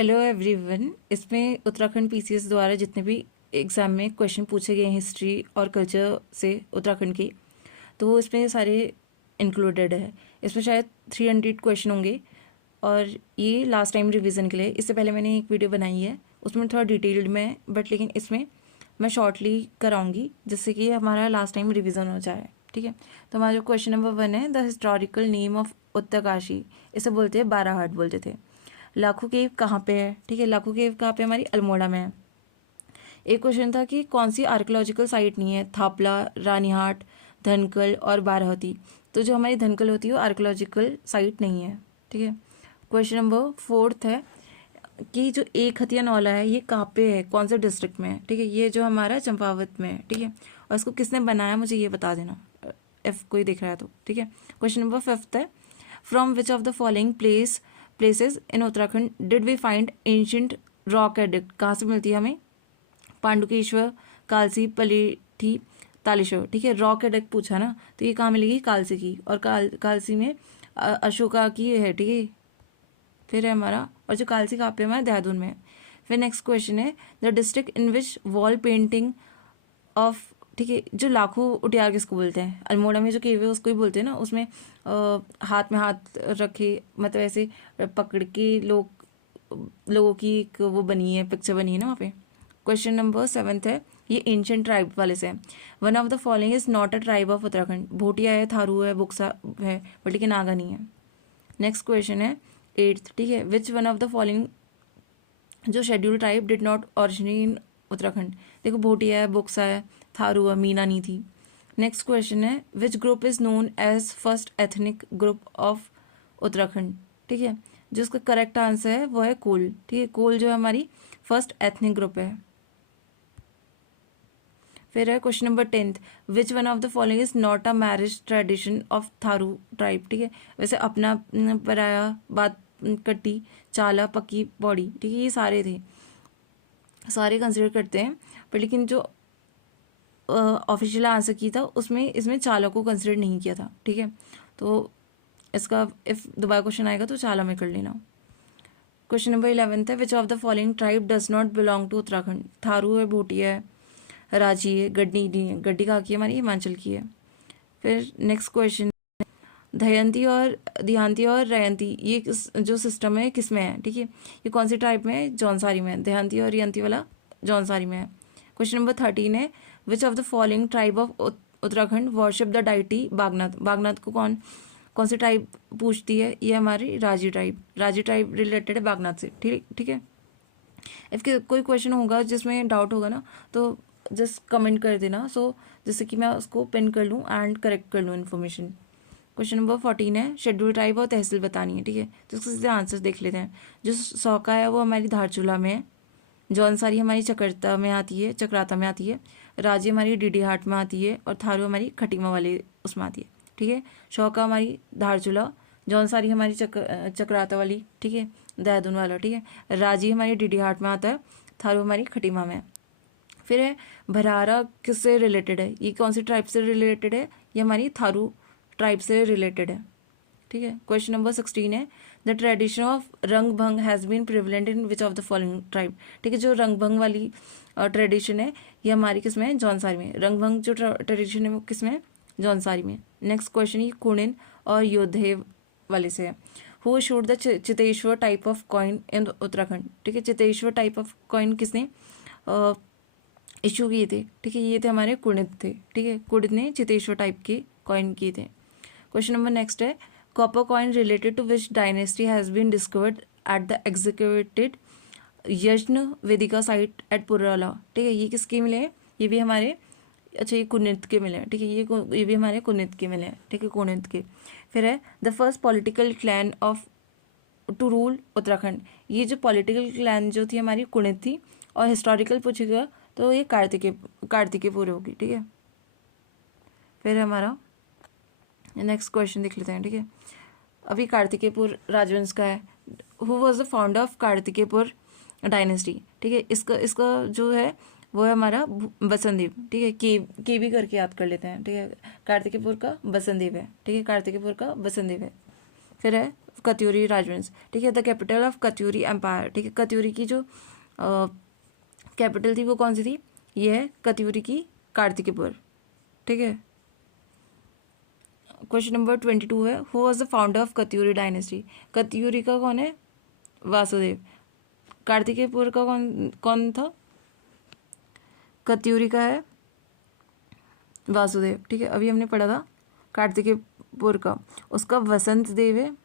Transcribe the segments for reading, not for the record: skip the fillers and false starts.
Hello everyone. इसमें Uttarakhand PCS द्वारा जितने भी एग्ज़ाम में क्वेश्चन पूछे गए हैं हिस्ट्री और कल्चर से उत्तराखंड की, तो वो इसमें सारे इंक्लूडेड है। इसमें शायद 300 क्वेश्चन होंगे और ये लास्ट टाइम रिवीजन के लिए। इससे पहले मैंने एक वीडियो बनाई है, उसमें थोड़ा डिटेल्ड में, बट लेकिन इसमें मैं शॉर्टली कराऊंगी जिससे कि हमारा लास्ट टाइम रिवीजन हो जाए। ठीक है, तो हमारा जो क्वेश्चन नंबर 1 है, the historical name of Uttarkashi, इसे बोलते हैं बाराहाट बोलते थे। लाखों केव कहाँ पे है? ठीक है, लाखों केव कहाँ पे? हमारी अल्मोड़ा में है। एक क्वेश्चन था कि कौन सी आर्कियोलॉजिकल साइट नहीं है? थापला, रानीहाट, धनकल और बाराहती। तो जो हमारी धनकल होती है वो आर्कियोलॉजिकल साइट नहीं है। ठीक है, क्वेश्चन नंबर 4 है कि जो एक हथिया नौला है ये कहाँ पे है, कौन से डिस्ट्रिक्ट में है? ठीक है, ये जो हमारा चंपावत में है। ठीक है, और इसको किसने बनाया मुझे ये बता देना, इफ कोई दिख रहा है तो। ठीक है, क्वेश्चन नंबर 5 है, from which of the following places in Uttarakhand did we find ancient rock edict? कहाँ से मिलती है हमें? पांडुकेश्वर, कालसी, पलेठी, तालेश्वर। ठीक है, रॉक एडिक्ट पूछा ना, तो ये कहाँ मिलेगी? कालसी की, और कालसी में अशोका की है। ठीक है, फिर है हमारा, और जो कालसी कहाँ पे हमारा? देहरादून में है। फिर नेक्स्ट क्वेश्चन है, the district in which wall painting of, ठीक है, जो लाखों उटियार किसको बोलते हैं? अल्मोड़ा में जो केव है उसको ही बोलते हैं ना। उसमें हाथ में हाथ रखे, मतलब ऐसे पकड़ के लोगों की एक वो बनी है, पिक्चर बनी है ना वहाँ पे। क्वेश्चन नंबर 7 है, ये एंशियंट ट्राइब वाले से है। One of the following is not a tribe of Uttarakhand. Bhotia है, थारू है, बुक्सा है, बट लेकिन नागा नहीं है। नेक्स्ट क्वेश्चन है 8th। ठीक है, which one of the following जो schedule tribe did not originate in Uttarakhand? देखो, भोटिया है, बुक्सा है, थारू है, मीना नहीं थी। नेक्स्ट क्वेश्चन है, which group is known as first ethnic group of Uttarakhand? ठीक है, जो उसका करेक्ट आंसर है वो है कोल। ठीक है, कोल जो है हमारी फर्स्ट एथनिक ग्रुप है। फिर है question number 10, which one of the following is not a marriage tradition of Tharu tribe? ठीक है, वैसे अपना, पराया, बात कट्टी, चाला, पक्की बॉडी, ठीक है, ये सारे थे, सारे कंसिडर करते हैं, पर लेकिन जो ऑफिशियल आंसर की था उसमें इसमें चाला को कंसिडर नहीं किया था। ठीक है, तो इसका इफ दोबारा क्वेश्चन आएगा तो चाला में कर लेना। क्वेश्चन नंबर 11 है, which of the following tribe does not belong to Uttarakhand? Tharu है, भोटिया है, राजी है, गड्डी नहीं है। गड्डी कहाँ की है? हमारी हिमाचल की है। फिर नेक्स्ट क्वेश्चन, देहांती और रयंती, ये जो सिस्टम है किस में है? ठीक है, ये कौन सी ट्राइब में है? जौनसारी में। देहांती और रियंती वाला जौनसारी में है। क्वेश्चन नंबर 13 है, which of the following tribe of Uttarakhand worship the deity Bagnath? Bagnath को कौन कौन सी ट्राइब पूछती है? ये हमारी राजी ट्राइब। राजी ट्राइब रिलेटेड है बागनाथ से। ठीक ठीक है, इसके कोई क्वेश्चन होगा जिसमें डाउट होगा ना, तो जस्ट कमेंट कर देना, सो जिससे कि मैं उसको पिन कर लूँ एंड करेक्ट कर लूँ इन्फॉर्मेशन। क्वेश्चन नंबर 14 है, शेड्यूल ट्राइब और तहसील बतानी है। ठीक है, तो इसके सीधे आंसर्स देख लेते हैं। जो सौका है वो हमारी धारचूला में है, जौनसारी हमारी चकराता में आती है, राजी हमारी डीडी हाट में आती है, और थारू हमारी खटीमा वाले उसमें आती है। ठीक है, शौका हमारी धारचूला, जौनसारी हमारी चक्राता वाली, ठीक है, देहरादून वाला। ठीक है, राजी हमारी डीडी हाट में आता है, थारू हमारी खटीमा में। फिर है भरारा, किससे रिलेटेड है? ये कौन सी ट्राइब से रिलेटेड है? ये हमारी थारू ट्राइब से रिलेटेड है। ठीक है, क्वेश्चन नंबर 16 है, the tradition of Rang Bhang has been prevalent in which of the following tribe? ठीक है, जो रंग भंग वाली ट्रेडिशन है ये हमारी किस में है? जौनसारी में। रंग भंग जो ट्रेडिशन है वो किस में है? जौनसारी में। नेक्स्ट क्वेश्चन ये कुणिन और योद्धेव वाले से है, who issued the Cheteshwar type of coin in Uttarakhand? ठीक है, चितेश्वर टाइप ऑफ कॉइन किसने इशू किए थे? ठीक है, ये थे हमारे कुणित थे। ठीक है, कुणित ने चितेश्वर टाइप के कॉइन किए थे। क्वेश्चन नंबर नेक्स्ट है, copper coin related to which dynasty has been discovered at the executed यज्ञ वेदिका साइट एट पुराला? ठीक है, ये किसके मिले हैं? ये भी हमारे, अच्छा, ये कुनित के मिले हैं। ठीक है, ये भी हमारे कुनित के मिले हैं। ठीक है, कुनित के। फिर है, the first political clan of to rule Uttarakhand? ये जो पॉलिटिकल क्लैन जो थी हमारी कुनित थी, और हिस्टोरिकल पूछेगा तो ये कार्तिकेय होगी। ठीक है, फिर हमारा नेक्स्ट क्वेश्चन देख लेते हैं। ठीक है, अभी कार्तिकेयपुर राजवंश का है, who was the founder of Kartikeyapur dynasty? ठीक है, इसका जो है वो है हमारा बसंतदेव। ठीक है, के भी करके याद कर लेते हैं। ठीक है, कार्तिकेयपुर का बसंतदेव है। ठीक है, कार्तिकेयपुर का बसंतदेव है। फिर है कत्यूरी राजवंश, ठीक है। The capital of Katyuri empire, ठीक है। कत्यूरी की जो कैपिटल थी वो कौन सी थी, ये है कत्यूरी की कार्तिकेपुर, ठीक है। क्वेश्चन नंबर 22 है, who was the founder of Katyuri dynasty. Katyuri का कौन है, वासुदेव। कार्तिकेयपुर का कौन कौन था, कत्यूरी का है वासुदेव, ठीक है। अभी हमने पढ़ा था कार्तिकेयपुर का, उसका वसंत देव है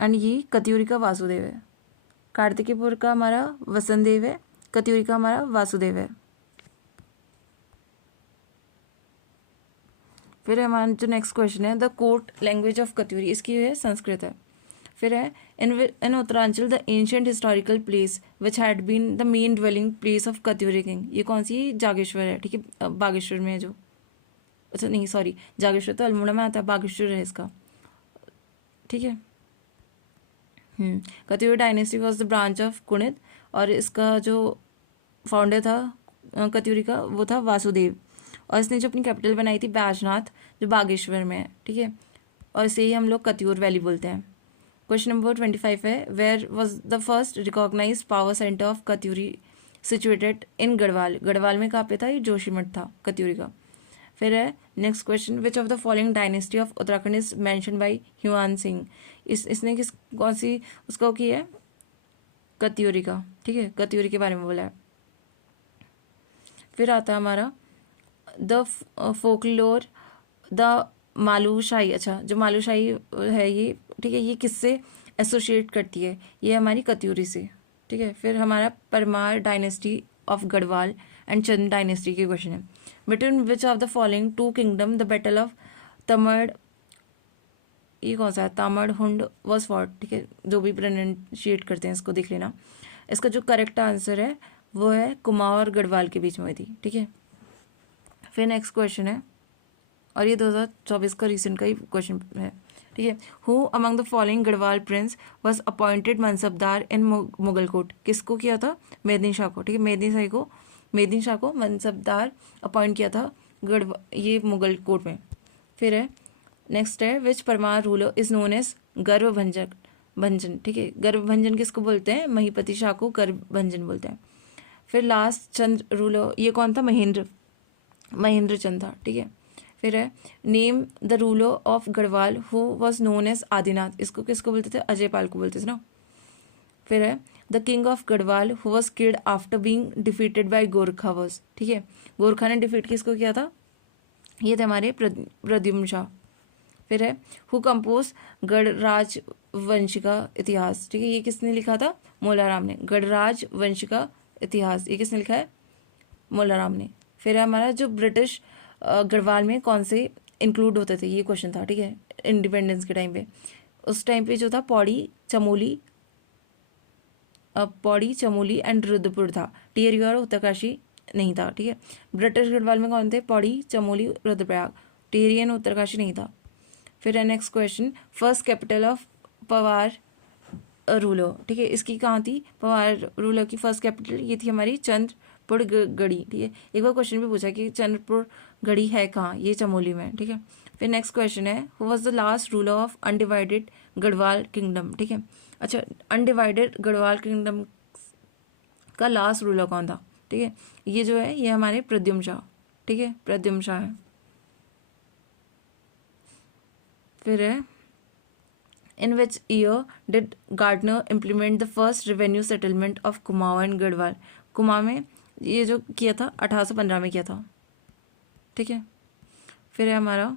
एंड ये कत्यूरी का वासुदेव है। कार्तिकेयपुर का हमारा वसंत देव है, कत्यूरी का हमारा वासुदेव है। फिर हमारा जो नेक्स्ट क्वेश्चन है, the court language of Katyuri, इसकी है संस्कृत है। फिर है in Uttaranchal the ancient historical place which had been the main dwelling place of Katyuri king, ये कौन सी, जागेश्वर है, ठीक है। बागेश्वर में है जो, अच्छा नहीं सॉरी, जागेश्वर तो अल्मोड़ा में आता है, बागेश्वर है इसका, ठीक है। Katyuri dynasty was the branch of Kunit, और इसका जो फाउंडर था कत्यूरी का वो था वासुदेव, और इसने जो अपनी कैपिटल बनाई थी बैजनाथ, जो बागेश्वर में है, ठीक है। और इसे ही हम लोग कत्यूर वैली बोलते हैं। क्वेश्चन नंबर 25 है, where was the first recognise power centre of Katyuri situated in Garhwal, Garhwal में कहाँ पे था, ये जोशीमठ था कत्यूरी का। फिर है next question, which of the following dynasty of Uttarakhand is mention by Hiuen Tsang, इसने किस कौन सी उसका की है, कत्यूरी का, ठीक है। कत्यूरी के बारे में बोला है। फिर आता है हमारा द फोकलोर द मालूशाही, अच्छा जो मालूशाही है ये, ठीक है, ये किससे एसोसिएट करती है, ये हमारी कत्यूरी से, ठीक है। फिर हमारा Parmar dynasty of Garhwal and Chand dynasty के क्वेश्चन है, between which of the following two kingdom the battle of Tamad, ये कौन सा है, तामड़हुंड वॉज फॉट, ठीक है। जो भी प्रोनाउंशिएट करते हैं इसको देख लेना। इसका जो करेक्ट आंसर है वो है कुमाऊं और गढ़वाल के बीच में हुई थी, ठीक है। फिर नेक्स्ट क्वेश्चन है, और ये 2024 का रिसेंट का ही क्वेश्चन है, ठीक है। Who among the following Garhwal prince was appointed मनसबदार इन मुगलकोट, किसको किया था, मेदिनी शाह को, ठीक है। मेदिनी शाह को मनसबदार अपॉइंट किया था ये मुगलकोट में। फिर है नेक्स्ट है, which Parmar ruler is known as Garbhbhanjan, ठीक है। गर्भभंजन किसको बोलते हैं, महीपति शाह को गर्भभंजन बोलते हैं। फिर लास्ट चंद्र रूलर, ये कौन था, महेंद्र चंद था, ठीक है। फिर है name the ruler of Garhwal who was known as Adinath, इसको किसको बोलते थे, अजय पाल को बोलते थे ना। फिर है the king of Garhwal who was killed after being defeated by Gorkha was, ठीक है। गोरखा ने डिफीट किसको किया था, ये थे हमारे प्रद्युम्न शाह। फिर है हु कंपोज गढ़राज वंश का इतिहास, ठीक है, ये किसने लिखा था, मोलाराम ने। गढ़राज वंश का इतिहास ये किसने लिखा है, मोलाराम ने। फिर है हमारा जो ब्रिटिश गढ़वाल में कौन से इंक्लूड होते थे, ये क्वेश्चन था, ठीक है। इंडिपेंडेंस के टाइम पे, उस टाइम पे जो था पौड़ी चमोली एंड रुद्रपुर था, टिहरी और उत्तरकाशी नहीं था, ठीक है। ब्रिटिश गढ़वाल में कौन थे, पौड़ी चमोली रुद्रप्रयाग, टिहरी एंड उत्तरकाशी नहीं था। फिर है next question, first capital of Pawar ruler, ठीक है, इसकी कहाँ थी, पवार रूलर की फर्स्ट कैपिटल ये थी हमारी चंद्रपुर गढ़ी, ठीक है। एक बार क्वेश्चन भी पूछा कि चंद्रपुर गढ़ी है कहाँ, ये चमोली में, ठीक है। फिर नेक्स्ट क्वेश्चन है, who was the last ruler of undivided Garhwal kingdom, ठीक है। अच्छा, अनडिवाइडेड गढ़वाल किंगडम का लास्ट रूलर कौन था, ठीक है, ये जो है ये हमारे प्रद्युम्न शाह, ठीक है, प्रद्युम्न शाह है। फिर है in which year did Gardner implement the first revenue settlement of Kumaon and Garhwal, Kumaon में ये जो किया था 1815 में किया था, ठीक है। फिर है हमारा,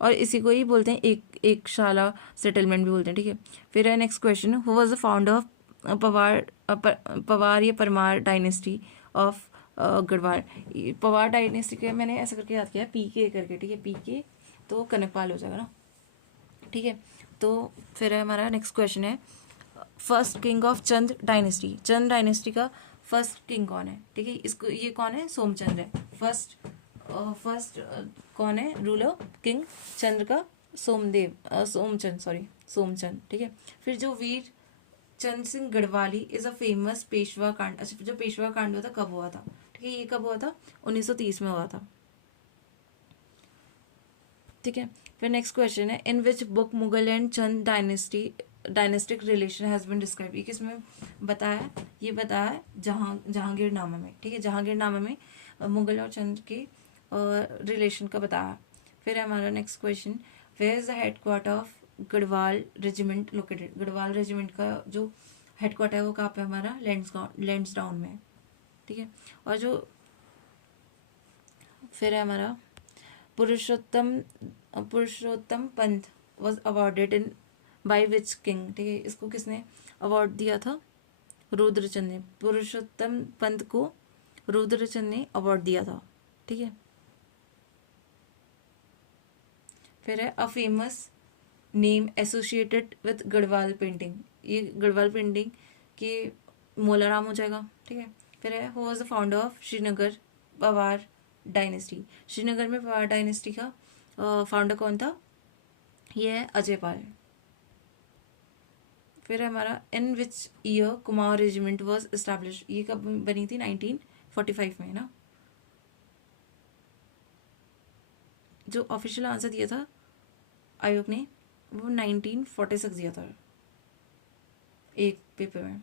और इसी को ही बोलते हैं एक शाला सेटलमेंट भी बोलते हैं, ठीक है। फिर है next question, who was the founder of Pawar या Parmar dynasty of Garhwal, Pawar dynasty के मैंने ऐसा करके याद किया, पीके करके, ठीक है, पीके तो कनकपाल हो जाएगा ना, ठीक है। तो फिर है हमारा नेक्स्ट क्वेश्चन है, first king of Chand dynasty, Chand dynasty का फर्स्ट किंग कौन है, ठीक है। इसको ये कौन है, सोमचंद्र है। फर्स्ट कौन है रूलर किंग चंद्र का, सोमचंद, ठीक है। फिर जो Veer Chand Singh Garhwali is a famous Peshawar Kand, अच्छा जो पेशवा कांड हुआ था कब हुआ था, ठीक है, ये कब हुआ था, 1930 में हुआ था, ठीक है। फिर नेक्स्ट क्वेश्चन है, in which book Mughal and Chand dynastic relation has been describe, ये किसमें बताया, ये बताया जहांगीरनामा में, ठीक है, जहांगीरनामा में मुगल और चंद के रिलेशन का बताया। फिर है हमारा next question, where is the headquarter of Garhwal regiment located, Garhwal regiment का जो हेडक्वार्टर है वो कहाँ पे हमारा लैंसडाउन में, ठीक है। और जो फिर है हमारा Purushottam Pant was awarded in by which king, ठीक है, इसको किसने अवार्ड दिया था, रुद्रचंद ने, पुरुषोत्तम पंत को रुद्रचंद ने अवार्ड दिया था, ठीक है। फिर है a famous name associated with Garhwal painting, ये गढ़वाल पेंटिंग के मोलाराम हो जाएगा, ठीक है। फिर है who was the founder of Srinagar Pawar dynasty, Srinagar में पवार डायनेस्टी का फाउंडर कौन था, ये है अजय पाल। फिर है हमारा in which year Kumaon regiment was establish, ये कब बनी थी, 1945 में ना। जो ऑफिशियल आंसर दिया था आयोग ने वो 1946 दिया था एक पेपर में,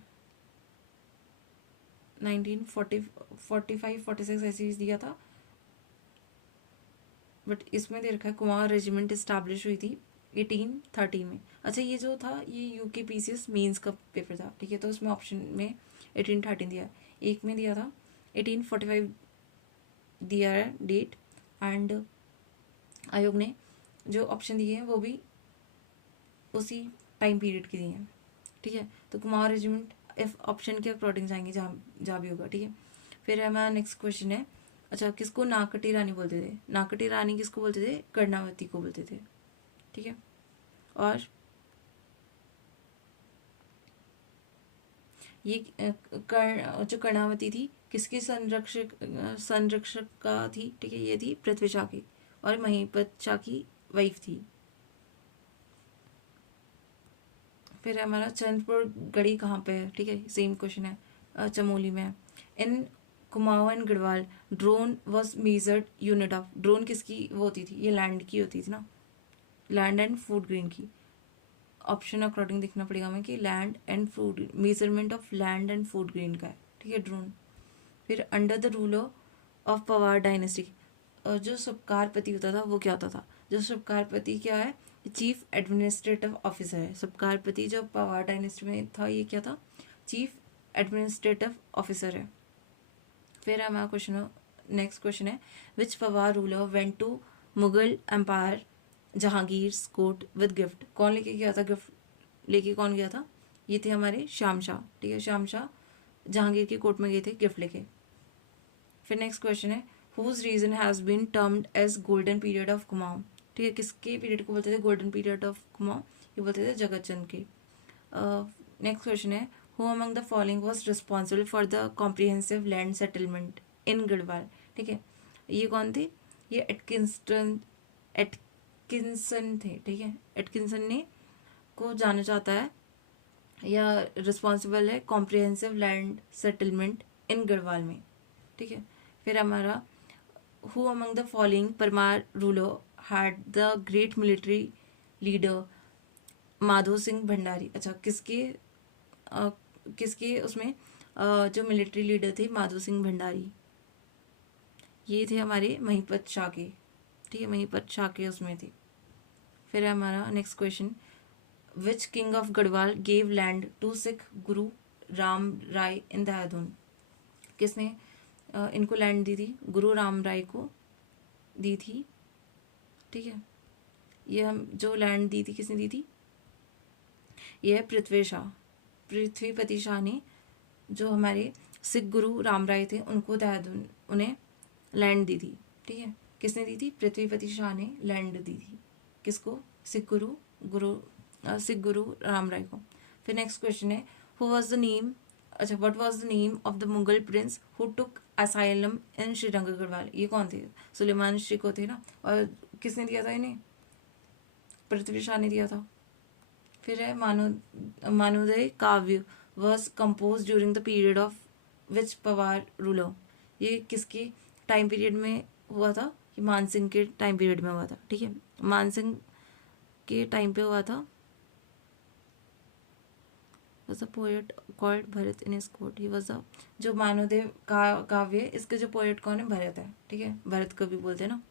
1945-46 ऐसे दिया था, बट इसमें दे रखा है कुमाऊं रेजिमेंट इस्टेब्लिश हुई थी 1830 में। अच्छा ये जो था ये यूकेपीसीएस मेंस का पेपर था, ठीक है, तो उसमें ऑप्शन में 1813 दिया, एक में दिया था 1845 दिया है डेट, एंड आयोग ने जो ऑप्शन दिए हैं वो भी उसी टाइम पीरियड के दिए हैं, ठीक है। तो कुमाऊं रेजिमेंट इफ ऑप्शन के अकॉर्डिंग जाएंगे जहाँ भी होगा, ठीक है। फिर हमारा नेक्स्ट क्वेश्चन है, अच्छा किसको नाकटी रानी बोलते थे, नाकटी रानी किसको बोलते थे, कर्णावती को बोलते थे, ठीक है। और ये जो कर्णावती थी किसकी संरक्षक का थी, ठीक है, ये थी पृथ्वी शाह की, और महिपत शाह की वाइफ थी। फिर हमारा चंद्रपुर गढ़ी कहाँ पे है, ठीक है, सेम क्वेश्चन है, चमोली में है। इन कुमाऊं एंड गढ़वाल ड्रोन वॉज मेजर्ड यूनिट ऑफ, ड्रोन किसकी वो होती थी, ये लैंड की होती थी ना, लैंड एंड फूड ग्रेन की, ऑप्शन अकॉर्डिंग देखना पड़ेगा हमें कि land and food, measurement of land and food grain का है, ठीक है, ड्रोन। फिर under the ruler of Pawar dynasty, जो सब्कारपति होता था वो क्या होता था, जो सब्कारपति क्या है, चीफ एडमिनिस्ट्रेटिव ऑफिसर है, सब्कारपति जो पवार डायनेस्टी में था ये क्या था, चीफ एडमिनिस्ट्रेटिव ऑफिसर है। फिर हमारा क्वेश्चन नेक्स्ट क्वेश्चन है, which Pawar ruler went to Mughal empire Jahangir court with gift, कौन लेके गया था, गिफ्ट लेके कौन गया था, ये थे हमारे श्याम शाह, ठीक है, श्याम शाह जहांगीर की कोर्ट में गए थे गिफ्ट लेके। फिर नेक्स्ट क्वेश्चन है, whose region has been termed as golden period of Kumaon, ठीक है, किसके पीरियड को बोलते थे गोल्डन पीरियड ऑफ कुमाऊं, ये बोलते थे जगत चंद के। नेक्स्ट क्वेश्चन है, who among the following was responsible for the comprehensive land settlement in Garhwal, ठीक है, ये कौन थे, ये एटकिंसन थे, ठीक है, एटकिंसन ने को जाना जाता है या रिस्पॉन्सिबल है comprehensive land settlement in Garhwal में, ठीक है। फिर हमारा who among the following Parmar ruler had the great military leader Madho Singh Bhandari, अच्छा किसके उसमें जो मिलिट्री लीडर थे माधो सिंह भंडारी, ये थे हमारे महिपत शाह के, ठीक है, महिपत शाह के उसमें थे। फिर है हमारा next question, which king of Garhwal gave land to Sikh Guru Ram राय इन देहरादून, किसने इनको लैंड दी थी, गुरु राम राय को दी थी, ठीक है। ये हम जो लैंड दी थी किसने दी थी, ये है पृथ्वीपति शाह ने जो हमारे सिख गुरु राम राय थे उनको देहरादून उन्हें लैंड दी थी, ठीक है, किसने दी थी, पृथ्वीपति शाह ने लैंड दी थी, किसको, सिख गुरु राम राय को। फिर नेक्स्ट क्वेश्चन है, हु वाज द नेम, अच्छा what was the name of the Mughal prince who took asylum in Srinagar Garhwal, ये कौन थे, सुलेमान शिको थे ना, और किसने दिया था इन्हें, पृथ्वी शाह ने दिया था। फिर है मानोदय काव्य was compose during the period of which Pawar ruler, ये किसके टाइम पीरियड में हुआ था, कि मानसिंह के टाइम पीरियड में हुआ था, ठीक है, मानसिंह के टाइम पे हुआ था। was a poet called Bharat in his court. He was a जो मानवदेव काव्य, इसके जो पोएट कौन है? भरत है, ठीक है, भरत कवि बोलते हैं ना।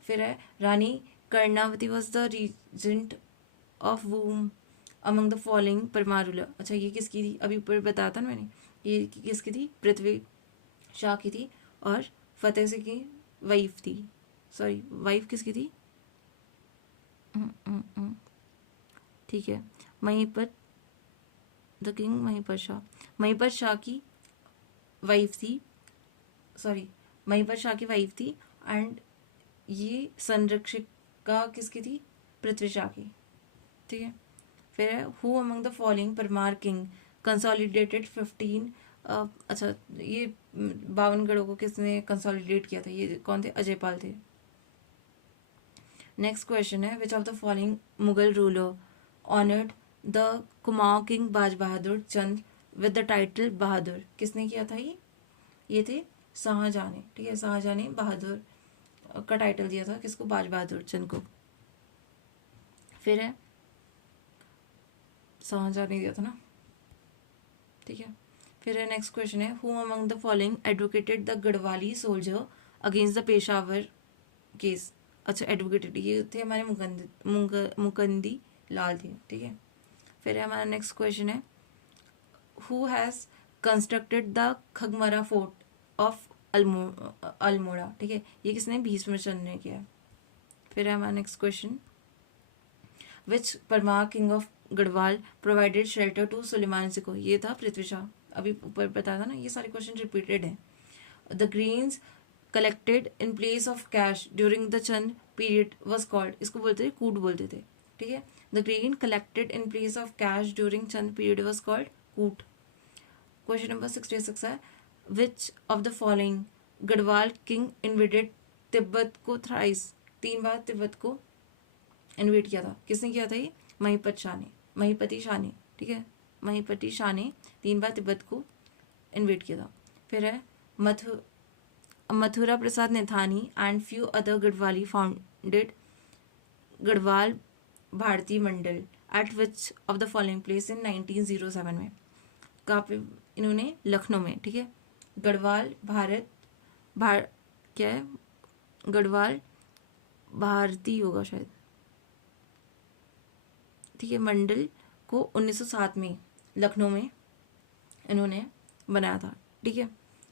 फिर है Rani Karnavati was the regent of whom among the following Parmar ruler. अच्छा, ये किसकी थी? अभी ऊपर बताया था ना मैंने, ये किसकी थी? पृथ्वी शाह की थी। और फतेह सिंह की वाइफ थी, सॉरी वाइफ किसकी थी? ठीक है, महीपत द किंग महीपत शाह की वाइफ थी, सॉरी महीपत शाह की वाइफ थी। एंड ये संरक्षिका किसकी थी? पृथ्वी शाह की, ठीक है। फिर है who among the following Parmar king consolidated 15। अच्छा, ये 52 गढ़ों को किसने कंसोलिडेट किया था? ये कौन थे? अजयपाल थे। नेक्स्ट क्वेश्चन है which of the following Mughal ruler honoured the Kumaon king बाज बहादुर चंद विद द टाइटल बहादुर। किसने किया था ये थे शाहजहां ने, ठीक है, शाहजहां ने बहादुर का टाइटल दिया था किसको? बाज बहादुर चंद को। फिर है शाहजहां ने दिया था ना, ठीक है। फिर है नेक्स्ट क्वेश्चन है who among the following advocated the Garhwali soldier against the Peshawar case. अच्छा, एडवोकेटेड ये थे हमारे मुकंदी लाल थे, ठीक है। फिर हमारा नेक्स्ट क्वेश्चन है who has constructed the Khagmara fort of Almora, ठीक है, ये किसने? भीष्मचंद्र ने किया। फिर है हमारा next question which Parmar king of Garhwal provided shelter to Suleman Shikoh. ये था पृथ्वी शाह, अभी ऊपर बताया था ना। ये सारे क्वेश्चन रिपीटेड हैं। The greens collected in place of cash during the Chand period was called. इसको बोलते थे कूट बोलते थे, ठीक है। The green collected in place of cash during Chand period was called कूट। क्वेश्चन नंबर 66 है which of the following Garhwal king invaded Tibet को थ्राइस। 3 बार तिब्बत को इन्वेट किया था। किसने किया था? ये महीपति शाह ने, ठीक है, महीपति शाह ने 3 बार तिब्बत को इन्वेट किया था। फिर है Mathura Prasad Naithani and few other Garhwali founded Garhwal Bharati Mandal at which of the following place in 1907 में। कहाँ पे? इन्होंने लखनऊ में, ठीक है। गढ़वाल क्या है? गढ़वाल भारती होगा शायद, ठीक है, मंडल को 1907 में लखनऊ में इन्होंने बनाया था, ठीक है।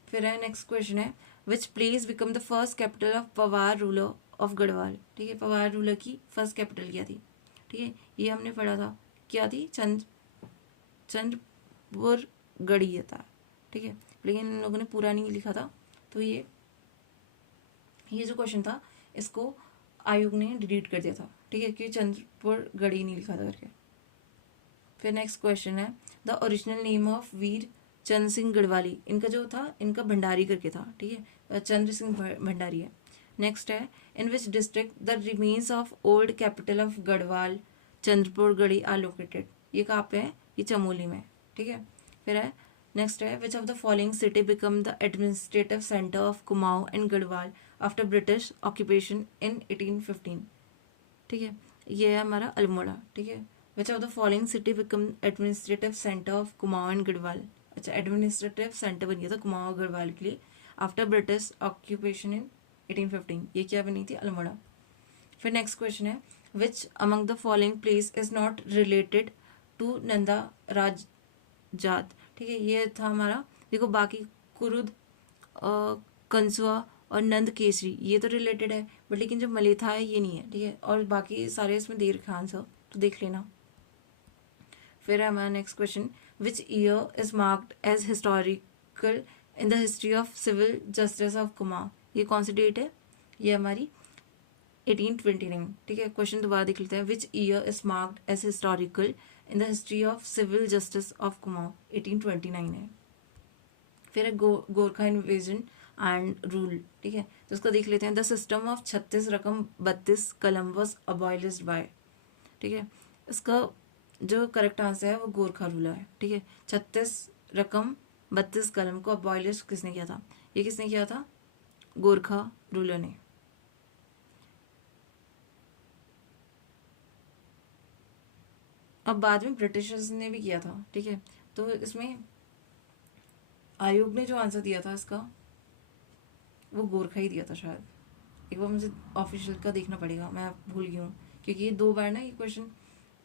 फिर है नेक्स्ट क्वेश्चन है which place become the first capital of Pawar ruler of Garhwal, ठीक है, पवार रूलर की फर्स्ट कैपिटल क्या थी? ठीक है, ये हमने पढ़ा था, क्या थी? चंद्रपुर गढ़ी था, ठीक है, लेकिन इन लोगों ने पूरा नहीं लिखा था, तो ये जो क्वेश्चन था इसको आयोग ने डिलीट कर दिया था, ठीक है, क्योंकि चंद्रपुर गढ़ी नहीं लिखा था करके। फिर नेक्स्ट क्वेश्चन है the original name of Veer Chandra Singh Garhwali. इनका जो था, इनका भंडारी करके था, ठीक है, चंद्र सिंह भंडारी है। नेक्स्ट है in which district the remains of old capital of Garhwal Chandpur Garhi are located. ये कहाँ पे है? ये चमोली में, ठीक है। फिर है नेक्स्ट है which of the following city become the administrative centre of Kumaon and Garhwal after British occupation in 1815, ठीक है, ये है हमारा अल्मोड़ा, ठीक है। Which of the following city become administrative centre of Kumaon and Garhwal. अच्छा, एडमिनिस्ट्रेटिव सेंटर बन गया था कुमाऊं और गढ़वाल के लिए आफ्टर ब्रिटिश ऑक्यूपेशन इन 1815। ये क्या बनी थी? अल्मोड़ा। फिर नेक्स्ट क्वेश्चन है which among the following place is not related to Nanda Rajjat, ठीक है, ये था हमारा। देखो बाकी कुरुद, कंसुआ और नंद केसरी ये तो रिलेटेड है, बट लेकिन जो मलेथा है ये नहीं है, ठीक है, और बाकी सारे इसमें दे रखे आंसर, तो देख लेना। फिर है हमारा next question which year is marked as historical in the history of civil justice of Kumaon. ये कौन सी डेट है? ये हमारी 1829, ठीक है। क्वेश्चन दोबारा देख लेते हैं which year is marked as historical in the history of civil justice of Kumaon. 1829 है। फिर है गोरखा इन्वेजन एंड रूल, ठीक है, तो उसको देख लेते हैं। द सिस्टम ऑफ 36 रकम 32 कलम वॉज अबॉलिश्ड बाय, ठीक है, इसका जो करेक्ट आंसर है वो गोरखा रूलर है, ठीक है। 36 रकम 32 कलम को अबॉलिश किसने किया था? ये किसने किया था? गोरखा रूलर ने। अब बाद में ब्रिटिशर्स ने भी किया था, ठीक है। तो इसमें आयोग ने जो आंसर दिया था इसका, वो गोरखा ही दिया था शायद। एक बार मुझे ऑफिशियल का देखना पड़ेगा, मैं भूल गई हूँ, क्योंकि ये 2 बार ना ये क्वेश्चन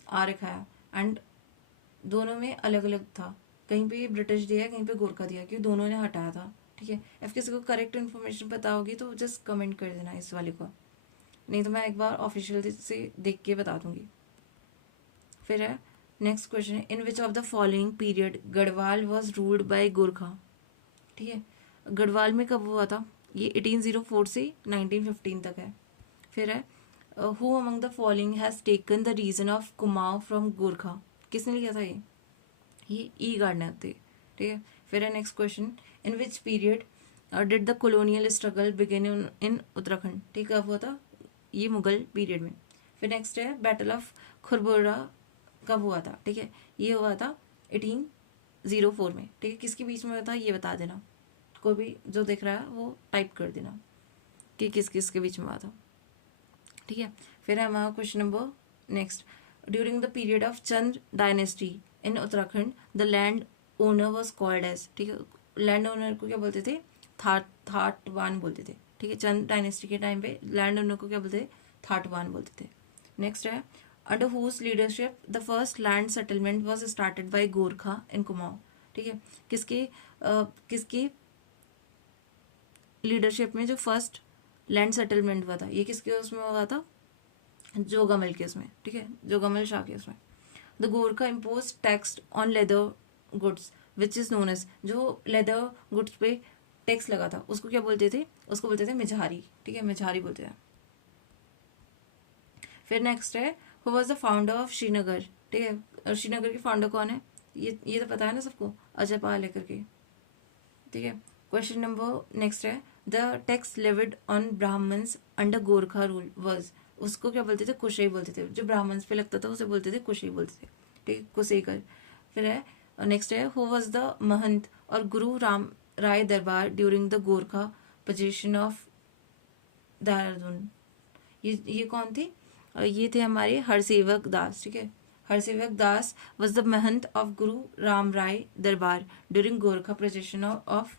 आ रखा है एंड दोनों में अलग अलग था। कहीं पे ब्रिटिश दिया है, कहीं पे गोरखा दिया, क्योंकि दोनों ने हटाया था, ठीक है। if किसी को करेक्ट इन्फॉर्मेशन पता होगी तो जस्ट कमेंट कर देना इस वाले को, नहीं तो मैं एक बार ऑफिशियल से देख के बता दूंगी। फिर है नेक्स्ट क्वेश्चन है, in which of the following period Garhwal was ruled by Gorkha, ठीक है। गढ़वाल में कब हुआ था, ये 1804 से 1915 तक है। फिर है who among the following has taken the region of Kumaon from Gorkha, किसने लिया था ये ई गार्डनर थे, ठीक है। फिर है next question, in which period did the colonial struggle begin in Uttarakhand, ठीक है, कब हुआ था, ये मुगल पीरियड में। फिर नेक्स्ट है बैटल ऑफ खुरबुरा कब हुआ था, ठीक है, ये हुआ था 1804 में, ठीक है। किसके बीच में हुआ था ये बता देना, कोई भी जो देख रहा है वो टाइप कर देना कि किस किस के बीच में हुआ था, ठीक है। फिर है हमारा question number next, during the period of Chand dynasty in Uttarakhand the land owner was called as, ठीक है। लैंड ओनर को क्या बोलते थे, थाटवान बोलते थे, ठीक है। चंद डायनेस्टी के टाइम पे लैंड ओनर को क्या बोलते थे, थाटवान बोलते थे। नेक्स्ट है under whose leadership the first land settlement was started by Gorkha in Kumaon, ठीक है। किसकी लीडरशिप में जो फर्स्ट लैंड सेटलमेंट हुआ था, ये किसके उसमें हुआ था, जोगामल के उसमें, ठीक है, जोगामल शाह के उसमें। The Gorkha impose tax on leather goods which is known as, जो लेदर गुड्स पे टैक्स लगा था उसको क्या बोलते थे, उसको बोलते थे मिजहारी, ठीक है, मिजहारी बोलते हैं। फिर नेक्स्ट है who was the founder of Srinagar, ठीक है। और श्रीनगर के फाउंडर कौन है, ये तो पता है ना सबको, अजय पाल लेकर के, ठीक है। क्वेश्चन नंबर नेक्स्ट है the tax levied on Brahmans under Gorkha rule was, उसको क्या बोलते थे, कुशई बोलते थे, जो ब्राह्मण्स पे लगता था उसे बोलते थे कुशई बोलते थे, ठीक है, कुशईकर। फिर है नेक्स्ट है हु वॉज द महंत और गुरु राम राय दरबार during the Gorkha position of Dehradun, ये कौन थी, ये थे हमारे हरसेवक दास, ठीक है। हरसेवक दास वॉज द महंत ऑफ गुरु राम राय दरबार during Gorkha position of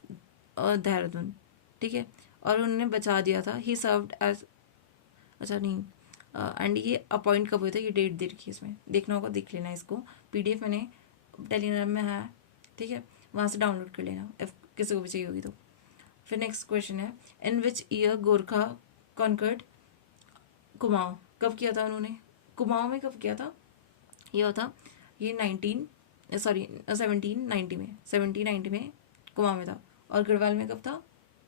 Dehradun, ठीक है। और उन्होंने बचा दिया था, ही सर्व्ड एज, अच्छा नहीं, एंड ये अपॉइंट कब हुआ था, ये डेट दे रखी है इसमें, देखना होगा, देख लेना इसको, पीडीएफ मैंने टेलीग्राम में है, ठीक है, वहाँ से डाउनलोड कर लेना इफ किसी को भी चाहिए होगी तो। फिर नेक्स्ट क्वेश्चन है in which year Gorkha conquered Kumaon, कब किया था उन्होंने, कुमाऊं में कब किया था, ये होता ये 1790 में कुमाऊं में था। और गढ़वाल में कब था,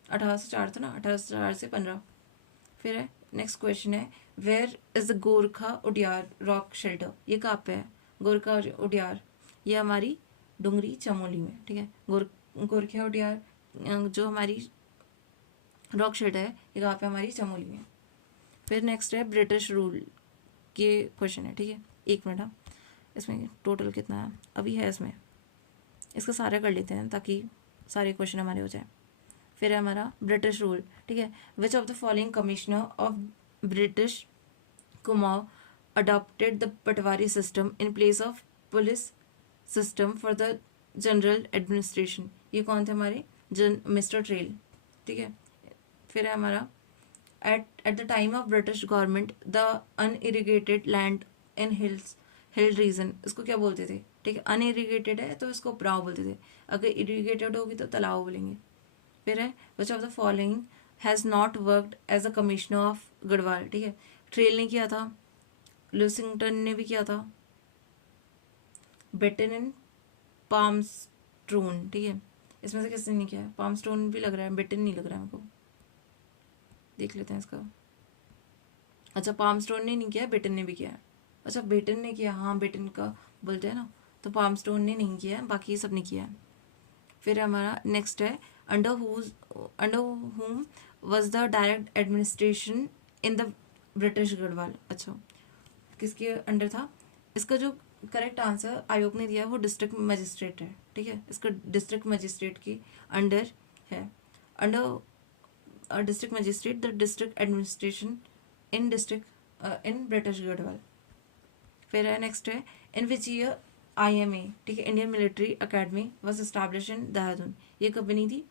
1804 था ना, 1804 से 15। फिर है नेक्स्ट क्वेश्चन है where is the Gorkha Udiyar rock shelter, ये कहाँ पे है, गोरखा उडियार, ये हमारी डुंगरी चमोली में, ठीक है। गोरखा उडियार जो हमारी रॉक शेल्टर है ये कहाँ पे, हमारी चमोली में। फिर नेक्स्ट है ब्रिटिश रूल के क्वेश्चन है, ठीक है। 1 मिनट, हाँ, इसमें टोटल कितना है अभी है, इसमें इसका सारा कर लेते हैं ताकि सारे क्वेश्चन हमारे हो जाए। फिर है हमारा ब्रिटिश रूल, ठीक है। Which of the following commissioner of British Kumaon adopted the Patwari system in place of police system for the general administration, ये कौन थे हमारे, मिस्टर ट्रेल, ठीक है। फिर है हमारा at the time of British government the unirrigated land in hill region, इसको क्या बोलते थे, ठीक है। अनइरिगेटेड है तो इसको उपराव बोलते थे, अगर इरिगेटेड होगी तो तालाब बोलेंगे। फिर है which of the following has not worked as a commissioner of Garhwal, ठीक है। ट्रेल ने किया था, लुसिंगटन ने भी किया था, बेटन एंड पामस्टोन, ठीक है। इसमें से किसने नहीं किया, पामस्टोन भी लग रहा है, बेटन नहीं लग रहा है हमको, देख लेते हैं इसका। अच्छा पामस्टोन ने नहीं किया, बेटन ने भी किया है, अच्छा बेटन ने किया, हाँ बेटन का बोलते हैं ना, तो पामस्टोन ने नहीं किया है, बाकी सब ने किया है। फिर हमारा नेक्स्ट है अंडर हुम was the direct administration in the British Garhwal, अच्छा किसके अंडर था, इसका जो करेक्ट आंसर आयोग ने दिया है वो डिस्ट्रिक्ट मजिस्ट्रेट है, ठीक है। इसका डिस्ट्रिक्ट मजिस्ट्रेट के अंडर है, under district magistrate the district administration in British Garhwal. फिर है नेक्स्ट है इन विच ईयर IMA, ठीक है, Indian military academy was establish इन देहरादून। ये कब बनी थी?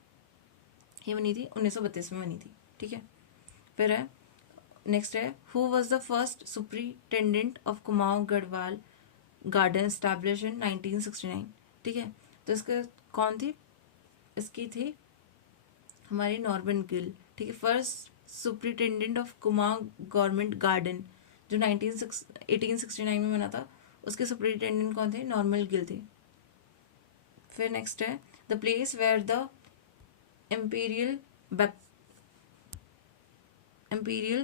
ये बनी थी 1932 में बनी थी, ठीक है। फिर है नेक्स्ट है who was the first superintendent of Kumaon Garhwal garden establish in 1969, ठीक है। तो इसका कौन थी? इसकी थी हमारी नॉर्मन गिल, ठीक है। First superintendent of Kumaon government garden जो 1869 में बना था, उसके सुप्रिटेंडेंट कौन थे? नॉर्मन गिल थे। फिर नेक्स्ट है the place where the imperial imperial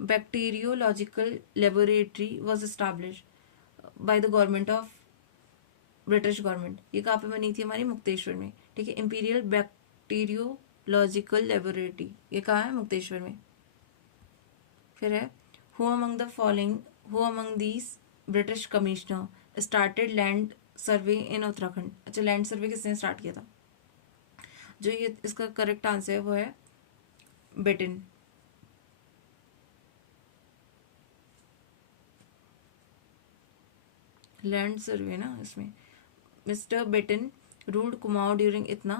bacteriological laboratory was established by the government of British government. ये कहाँ पे बनी थी? हमारी मुक्तेश्वर में, ठीक है। इंपीरियल बैक्टीरियोलॉजिकल लेबोरेटरी ये कहाँ है? मुक्तेश्वर में। फिर है who among the following who among these British commissioner started land survey in Uttarakhand. अच्छा, लैंड सर्वे किसने स्टार्ट किया था? जो ये इसका करेक्ट आंसर है वो है बेटिन। लैंड सर्वे ना इसमें मिस्टर बेटिन रूल्ड कुमाऊं ड्यूरिंग इतना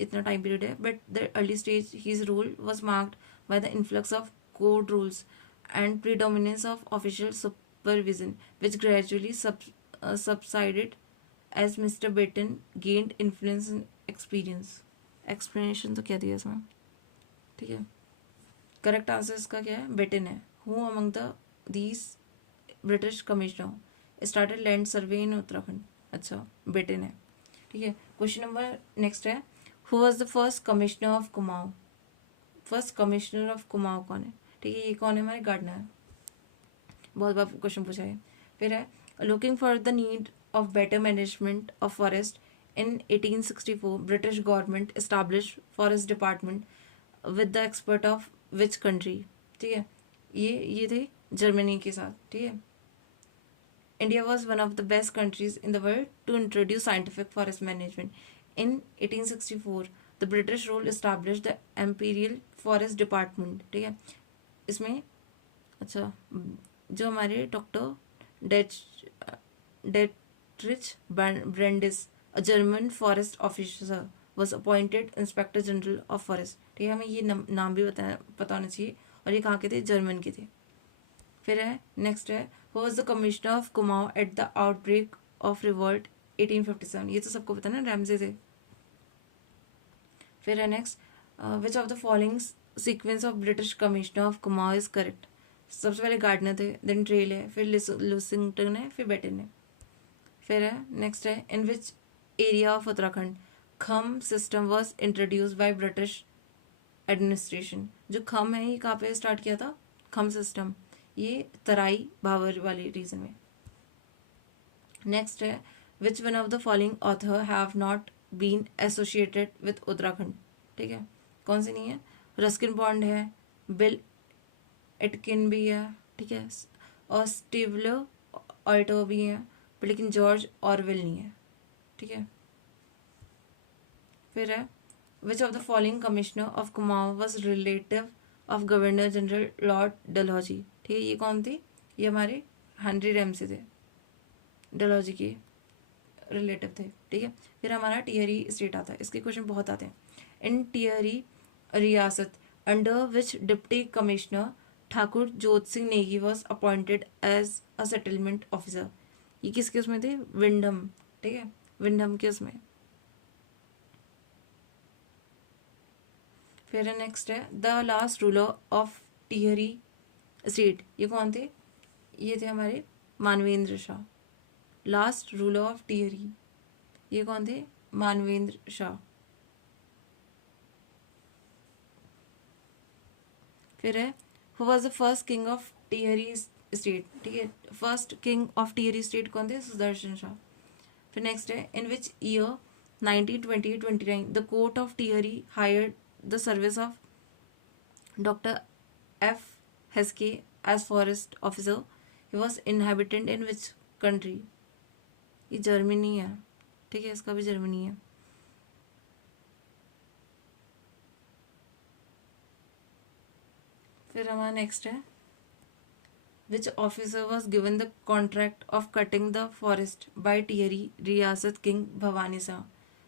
टाइम पीरियड है, but the early stage his rule was marked by the influx of code rules and predominance of official supervision which gradually subsided as Mr. Beaton gained influence and experience। Explanation तो क्या दिया इसमें, ठीक है। Correct answer इसका क्या है? Batten है। Who among the these British commissioner started land survey in Uttarakhand. अच्छा, बेटिन है, ठीक है। क्वेश्चन नंबर नेक्स्ट है who was the first commissioner of Kumaon. First commissioner of Kumaon कौन है? ठीक है, ये कौन है? हमारे गार्डनर है। बहुत बार क्वेश्चन पूछा है। फिर है looking for the need of better management of forest in 1864 British government established forest department with the expert of which country, ठीक है। ये थे जर्मनी के साथ, ठीक है। India was one of the best countries in the world to introduce scientific forest management. In 1864 the British rule established the Imperial Forest Department, ठीक है। इसमें अच्छा जो हमारे doctor Dietrich Brandis A German forest officer was appointed Inspector General of Forest, ठीक है। हमें ये नाम भी पता होना चाहिए, और ये कहाँ के थे? जर्मन के थे। फिर है नेक्स्ट है Who was the Commissioner of Kumaon at the outbreak of revolt 1857। ये तो सबको पता है ना, रैमजे थे। फिर है next which of the following sequence of British commissioner of Kumaon is correct. सबसे पहले गार्डनर थे, देन ट्रेल है, फिर लुसिंगटन है, फिर बेटन है। फिर है नेक्स्ट है in which area of Uttarakhand खम system was introduce by British administration. जो खम है ये कहाँ पे स्टार्ट किया था? खम सिस्टम ये तराई भावर वाली रीजन में। नेक्स्ट है which one of the following author have not been associated with Uttarakhand, ठीक है। कौन सी नहीं है? रस्किन बॉन्ड है, बिल एटकिन भी है, ठीक है, और स्टीवलो ऑल्टो भी है, लेकिन जॉर्ज ऑरवेल नहीं है, ठीक है। फिर है which of the following commissioner of Kumaon was relative of governor general Lord Dalhousie, ठीक है। ये कौन थी? ये हमारे हेनरी रैमसे थे, डलहौजी के रिलेटिव थे, ठीक है। फिर हमारा टिहरी स्टेट आता है, इसके क्वेश्चन बहुत आते हैं। इन टिहरी रियासत under which deputy commissioner Thakur Jot Singh Negi was appointed as a settlement officer. ये किसके उसमें थे? विंडम, ठीक है, विंडम के उसमें। फिर नेक्स्ट है the last ruler of Tehri state. ये कौन थे? ये थे हमारे Manvendra Shah. Last ruler of Tehri ये कौन थे? मानवेंद्र शाह। फिर है who was the first king of Tehri state, ठीक है। First king of Tehri state कौन थे? सुदर्शन शाह। फिर नेक्स्ट है in which year 1920-29 the court of Tehri hired the service of doctor F Heske as forest officer. He was inhabitant in which country? ये Germany है, ठीक है, इसका भी जर्मनी है। फिर हमारा नेक्स्ट है which officer was given the contract of cutting the forest by Tehri रियासत किंग भवानी शाह।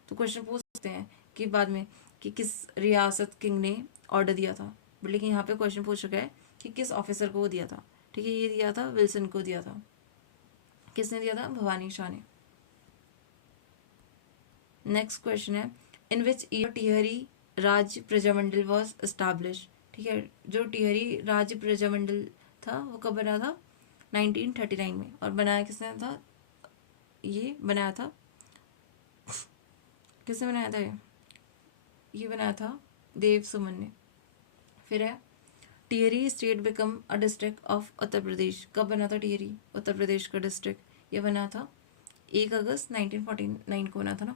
तो क्वेश्चन पूछ सकते हैं कि बाद में कि किस रियासत किंग ने ऑर्डर दिया था, बट लेकिन यहाँ पे क्वेश्चन पूछ रखा है कि किस ऑफिसर को वो दिया था। ठीक है, ये दिया था विल्सन को दिया था। किसने दिया था? भवानी शाह ने। नेक्स्ट क्वेश्चन है in which year Tehri Rajya Prajamandal was establish. ठीक है, जो टिहरी राज्य प्रजामंडल था वो कब बना था? 1939 में। और बनाया किसने था? ये बनाया था, किसने बनाया था? ये बनाया था देव सुमन ने। फिर है Tehri state become a district of Uttar Pradesh. कब बना था टिहरी उत्तर प्रदेश का डिस्ट्रिक्ट? ये बना था 1 अगस्त 1949 को बना था ना।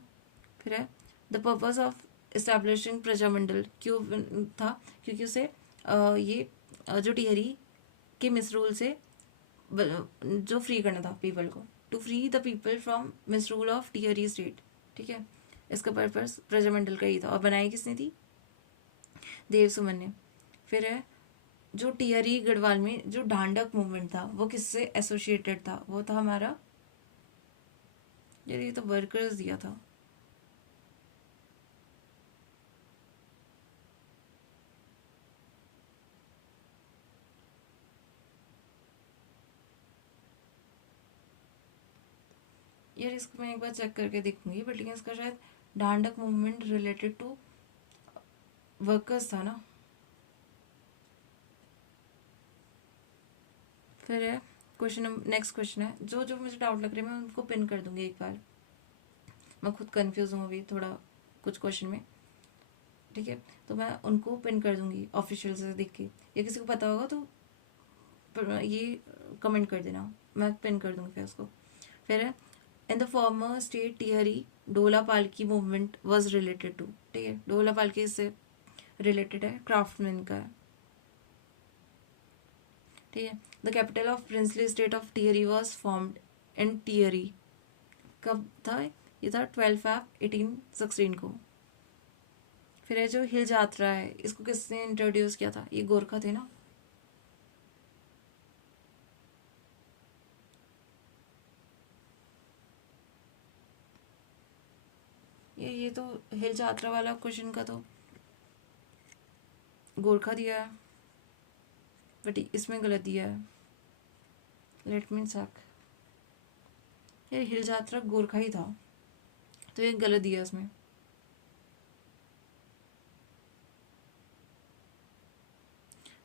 फिर है the purpose of establishing Prajamandal क्यों था? क्योंकि उसे ये जो टिहरी के मिसरूल से जो फ्री करना था पीपल को, to free the people from misrule of Tehri state. ठीक है, इसका पर्पस प्रजामंडल का ही था। और बनाई किसने थी? देव सुमन ने। फिर है जो टिहरी गढ़वाल में जो ढांडक मूवमेंट था वो किससे एसोसिएटेड था? वो था हमारा, यार ये तो वर्कर्स दिया था। यार इसको मैं एक बार चेक करके देखूंगी, बट लेकिन इसका शायद ढांडक मूवमेंट रिलेटेड टू वर्कर्स था ना। फिर है क्वेश्चन, नेक्स्ट क्वेश्चन है, जो जो मुझे डाउट लग रहे हैं मैं उनको पिन कर दूंगी एक बार। मैं खुद कंफ्यूज हूँ अभी थोड़ा कुछ क्वेश्चन में। ठीक है, तो मैं उनको पिन कर दूंगी ऑफिशियल से देख के, या किसी को पता होगा तो ये कमेंट कर देना, मैं पिन कर दूंगी फिर उसको। फिर है in the former state Tehri डोला पालकी मूवमेंट वॉज रिलेटेड टू। ठीक है, डोला पालकी इससे रिलेटेड है, क्राफ्टमैन का है। ठीक है, the capital of princely state of Tehri was formed इन टिहरी। कब था? ये था 12 Feb 1816 को। फिर है जो हिल यात्रा है, इसको किसने इंट्रोड्यूस किया था? ये गोरखा थे ना। ये तो हिल यात्रा वाला क्वेश्चन का तो गोरखा दिया है, बट इसमें गलत दिया है। लेट मीन चेक, ये हिल यात्रा गोरखा ही था, तो ये गलत दिया इसमें।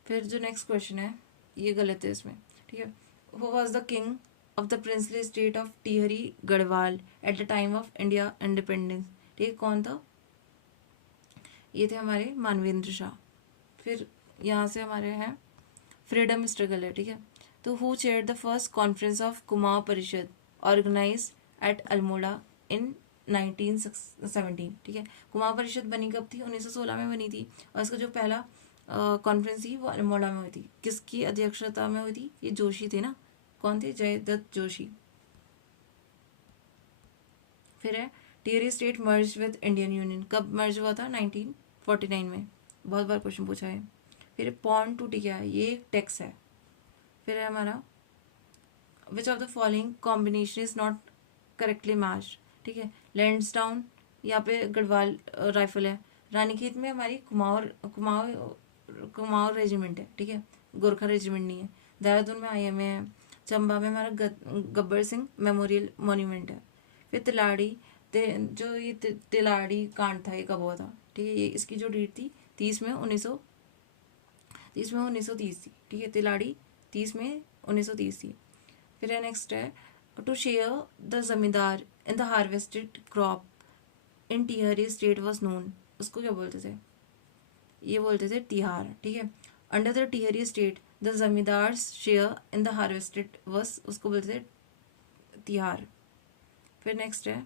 फिर जो नेक्स्ट क्वेश्चन है ये गलत है इसमें। ठीक है, who was the king of the princely state of Tehri Garhwal at the time of India independence. ठीक है, कौन था? ये थे हमारे मानवेंद्र शाह। फिर यहाँ से हमारे हैं फ्रीडम स्ट्रगल है। ठीक है, तो who chair the first conference of Kumaon परिषद ऑर्गेनाइज एट अल्मोड़ा इन 1917। ठीक है, कुमाऊं परिषद बनी कब थी? 1916 में बनी थी। और इसका जो पहला कॉन्फ्रेंस थी वो अल्मोड़ा में हुई थी। किसकी अध्यक्षता में हुई थी? ये जोशी थे ना। कौन थे? जयदत्त जोशी। फिर है Tehri state merge with Indian union. कब मर्ज हुआ था? 1949 में। बहुत बार क्वेश्चन पूछा है। फिर पॉन्ड टूटी क्या है? ये एक टैक्स है। फिर है हमारा which of the following combination is not correctly match. ठीक है, लैंड्सडाउन, यहाँ पे गढ़वाल राइफल है। रानीखेत में हमारी कुमाऊं कुमाऊं कुमाऊं रेजिमेंट है। ठीक है, गोरखा रेजिमेंट नहीं है। देहरादून में IMA है। चंबा में हमारा गब्बर सिंह मेमोरियल मॉन्यूमेंट है। फिर तिलाड़ी जो ये तिलाड़ी कांड था ये कब हुआ था? ठीक है, ये इसकी जो डेट थी 30 में 1930 थी। ठीक है, तिलाड़ी 30 में 1930 थी। फिर है नेक्स्ट है टू शेयर द जमींदार इन the harvested crop in Tehri state was known. उसको क्या बोलते थे? ये बोलते थे तिहार। ठीक है, under the Tehri state the zamindar share in the harvested was, उसको बोलते थे तिहार। फिर नेक्स्ट है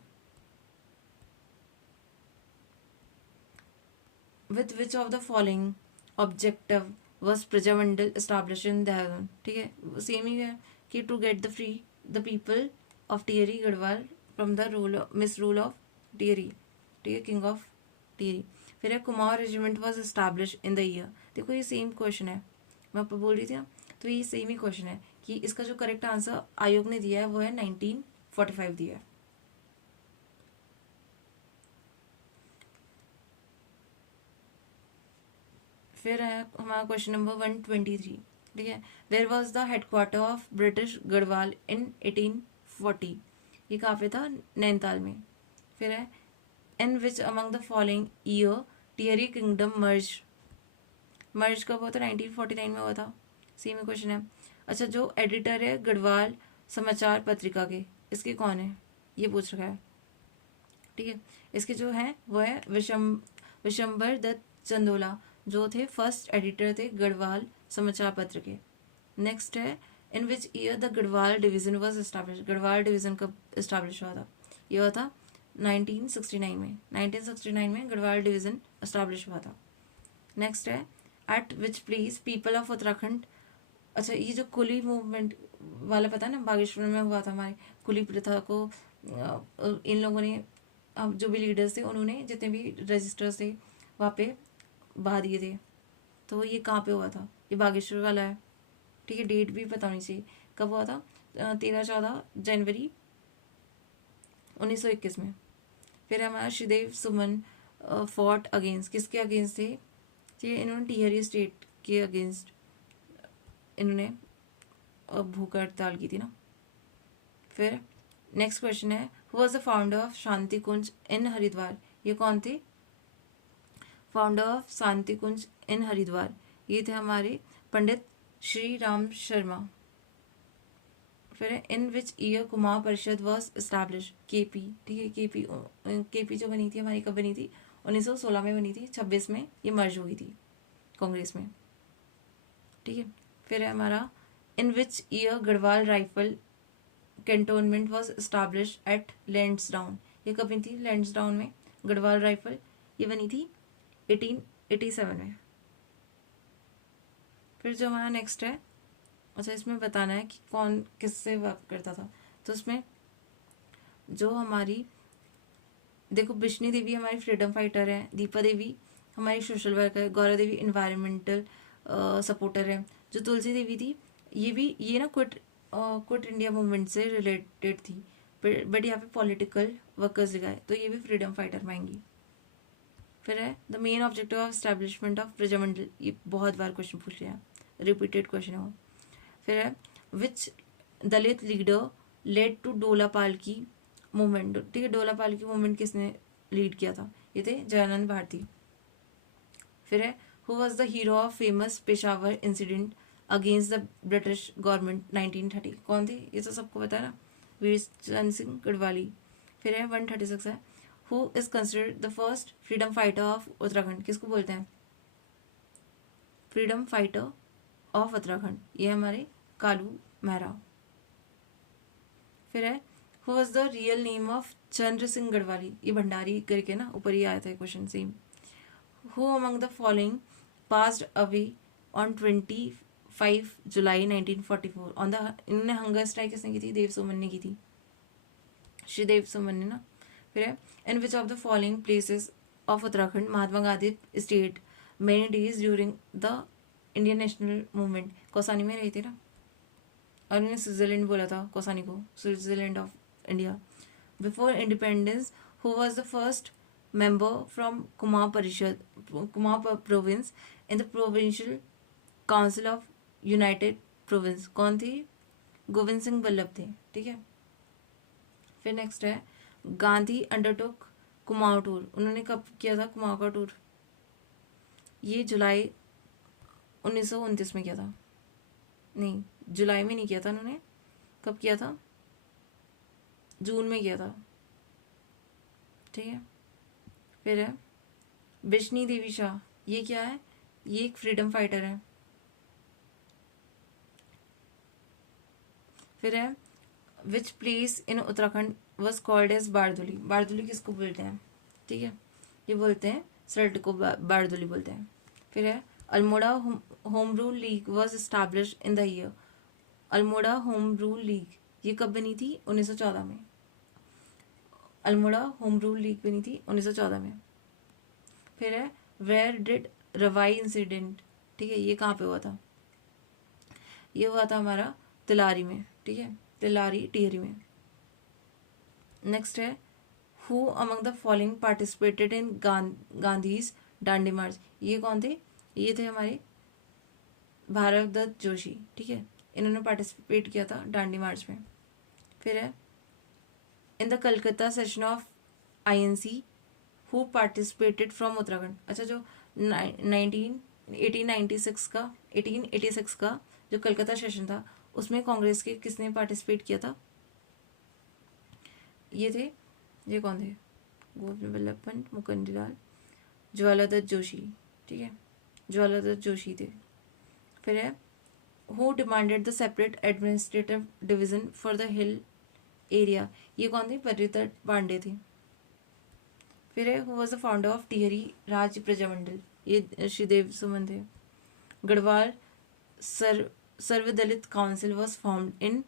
with which of the following objective was Prajamandal establish in Dehradun. ठीक है, सेम ही है कि to get the free the people of Tehri Garhwal from the rule miss rule of Tehri. ठीक है, किंग ऑफ टिहरी। फिर है Kumaon regiment was establish in the year. देखो ये सेम क्वेश्चन है, मैं आपको बोल रही थी ना, तो ये सेम ही क्वेश्चन है कि इसका जो करेक्ट आंसर आयोग ने दिया है वो है 1945 दिया है। फिर है हमारा क्वेश्चन नंबर 123, ठीक है। Where was the headquarter of British Garhwal in 1840? ये कहाँ पे था? नैनीताल में। फिर है in which among the following year Tehri kingdom merge कब हुआ था? 1949 में हुआ था। सेम क्वेश्चन है। अच्छा, जो एडिटर है गढ़वाल समाचार पत्रिका के, इसके कौन है? ये पूछ रखा है, ठीक है। इसके जो है वो है विशंबर दत्त चंदोला, जो थे फर्स्ट एडिटर थे गढ़वाल समाचार पत्र के। नेक्स्ट है in which year the Garhwal division was establish? Garhwal division कब एस्टैब्लिश हुआ था? ये हुआ था 1969 में। 1969 में गढ़वाल डिवीजन एस्टैब्लिश हुआ था। नेक्स्ट है eight which place people of Uttarakhand. अच्छा, ये जो कुली मूवमेंट वाला पता है ना, बागेश्वर में हुआ था। हमारे कुली प्रथा को इन लोगों ने, जो भी लीडर्स थे उन्होंने जितने भी रजिस्टर्स थे वहाँ पे बहा दिए थे। तो ये कहाँ पे हुआ था? ये बागेश्वर वाला है, ठीक है। डेट भी पता होनी चाहिए कब हुआ था। 13-14 जनवरी 1921 में। फिर हमारा श्रीदेव सुमन फॉर्ट अगेंस्ट, किसके अगेंस्ट थे? ठीक है, इन्होंने टिहरी स्टेट के अगेंस्ट इन्होंने भूख हड़ताल की थी ना। फिर नेक्स्ट क्वेश्चन है who was the founder of Shanti Kunj in Haridwar? ये कौन थे founder of Shanti Kunj in Haridwar? ये थे हमारे पंडित श्री राम शर्मा। फिर इन विच ईयर कुमार परिषद वॉज एस्टैब्लिश? केपी, ठीक है। केपी जो बनी थी हमारी कब बनी थी? 1916 में बनी थी। 26 में ये मर्ज हुई थी कांग्रेस में, ठीक है। फिर है हमारा in which year Garhwal rifle cantonment was establish at Lansdowne? ये कब बनी थी? लैंड्सडाउन में गढ़वाल राइफल ये बनी थी 1887 में। फिर जो हमारा नेक्स्ट है, अच्छा इसमें बताना है कि कौन किससे वर्क करता था। तो उसमें जो हमारी देखो, बिश्नी देवी हमारी फ्रीडम फाइटर है, दीपा देवी हमारी सोशल वर्कर है, गौरा देवी इन्वायरमेंटल सपोर्टर है। जो तुलसी देवी थी ये ना क्विट इंडिया मूवमेंट से रिलेटेड थी, बट यहाँ पे पॉलिटिकल वर्कर्स लिखा है, तो ये भी फ्रीडम फाइटर में आएंगी। फिर है the main objective of establishment of Prajamandal, ये बहुत बार क्वेश्चन पूछ लिया, रिपीटेड क्वेश्चन है वो। फिर है विच दलित लीडर लेड टू डोला पालकी मूवमेंट? ठीक है, डोला पालकी मूवमेंट किसने लीड किया था? ये थे जयानंद भारती। फिर है who was the hero of famous Peshawar incident against the British government 1930? कौन थे? ये तो सबको पता है ना, वीर चंद सिंह गढ़वाली। फिर है 136 है who is considered the first freedom fighter of Uttarakhand? किसको बोलते हैं फ्रीडम फाइटर ऑफ उत्तराखंड? ये हमारे कालू मेहरा। फिर है who was the real name of Chandra Singh Garhwali? ये भंडारी करके ना ऊपर ही आया था question same. Who among the following passed away on 25 July 1944 on the, इन्होंने हंगर स्ट्राइक किसने की थी? देव सुमन ने की थी, श्रीदेव सुमन ने ना। फिर है in which of the following places of Uttarakhand Mahatma Gandhi state many days during the Indian national movement? Kausani में रही थी ना, और उन्होंने स्विट्जरलैंड बोला था कौसानी को, Switzerland of India. Before independence who was the first member from Kumar province in the provincial council of United province? कौन थी? गोविंद सिंह बल्लभ थे, ठीक है। फिर नेक्स्ट है गांधी अंडरटुक कुमाऊं टूर, उन्होंने कब किया था कुमाऊं का टूर? ये जुलाई 1929 में किया था, नहीं जुलाई में नहीं किया था उन्होंने, कब किया था? जून में किया था, ठीक है। फिर है बिश्नी देवी शाह, ये क्या है? ये एक फ्रीडम फाइटर है। फिर है which place in Uttarakhand was called as Bardoli? Bardoli किसको बोलते हैं? ठीक है, ये बोलते हैं सरहद को बारदुली बोलते हैं। फिर है Almora home rule league was establish in the year? Almora home rule league ये कब बनी थी? 1914 में। अल्मोड़ा होम रूल लीग बनी थी 1914 में। फिर है वेयर डिड रवाई इंसिडेंट, ठीक है, ये कहाँ पे हुआ था? ये हुआ था हमारा तिलारी में, ठीक है, तिलारी टिहरी में। नेक्स्ट है who among the following participated in Gandhi's Dandi march. ये कौन थे? ये थे हमारे भारत दत्त जोशी, ठीक है, इन्होंने पार्टिसिपेट किया था डांडी मार्च में। फिर है in the Calcutta session of INC who participated from Uttarakhand. अच्छा, जो 1886 का जो कलकत्ता सेशन था उसमें कांग्रेस के किसने पार्टिसिपेट किया था? ये थे, ये कौन थे? गोविंद वल्लभ पंत, मुकुंदलाल, ज्वालादत्त जोशी, ठीक है, ज्वालादत्त जोशी थे। फिर है who demanded the separate administrative division for the hill area. ये कौन थे? परितर पांडे थे। फिर है who was the founder of Tehri Rajya Prajamandal. ये श्रीदेव सुमन थे। Garhwal Sarvadalit council was formed in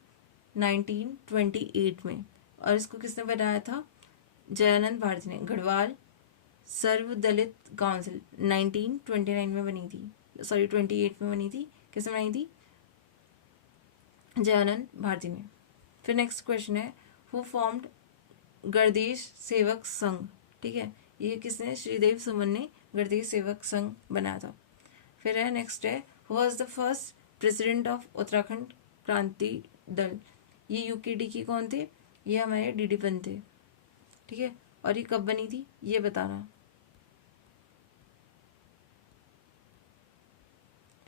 1928 में, और इसको किसने बनाया था? जयानंद भारती ने। गढ़वाल सर्वदलित काउंसिल 1929 में बनी थी, सॉरी 28 में बनी थी। किसने बनाई थी? जयानंद भारती ने। फिर नेक्स्ट क्वेश्चन है हु फॉर्म्ड गणदेश सेवक संघ, ठीक है, ये किसने? श्रीदेव सुमन ने गणदेश सेवक संघ बनाया था। फिर है नेक्स्ट है who was the first president of Uttarakhand Kranti Dal. ये यूकेडी की कौन थे? ये हमारे डीडी पंत थे, ठीक है, और ये कब बनी थी ये बताना।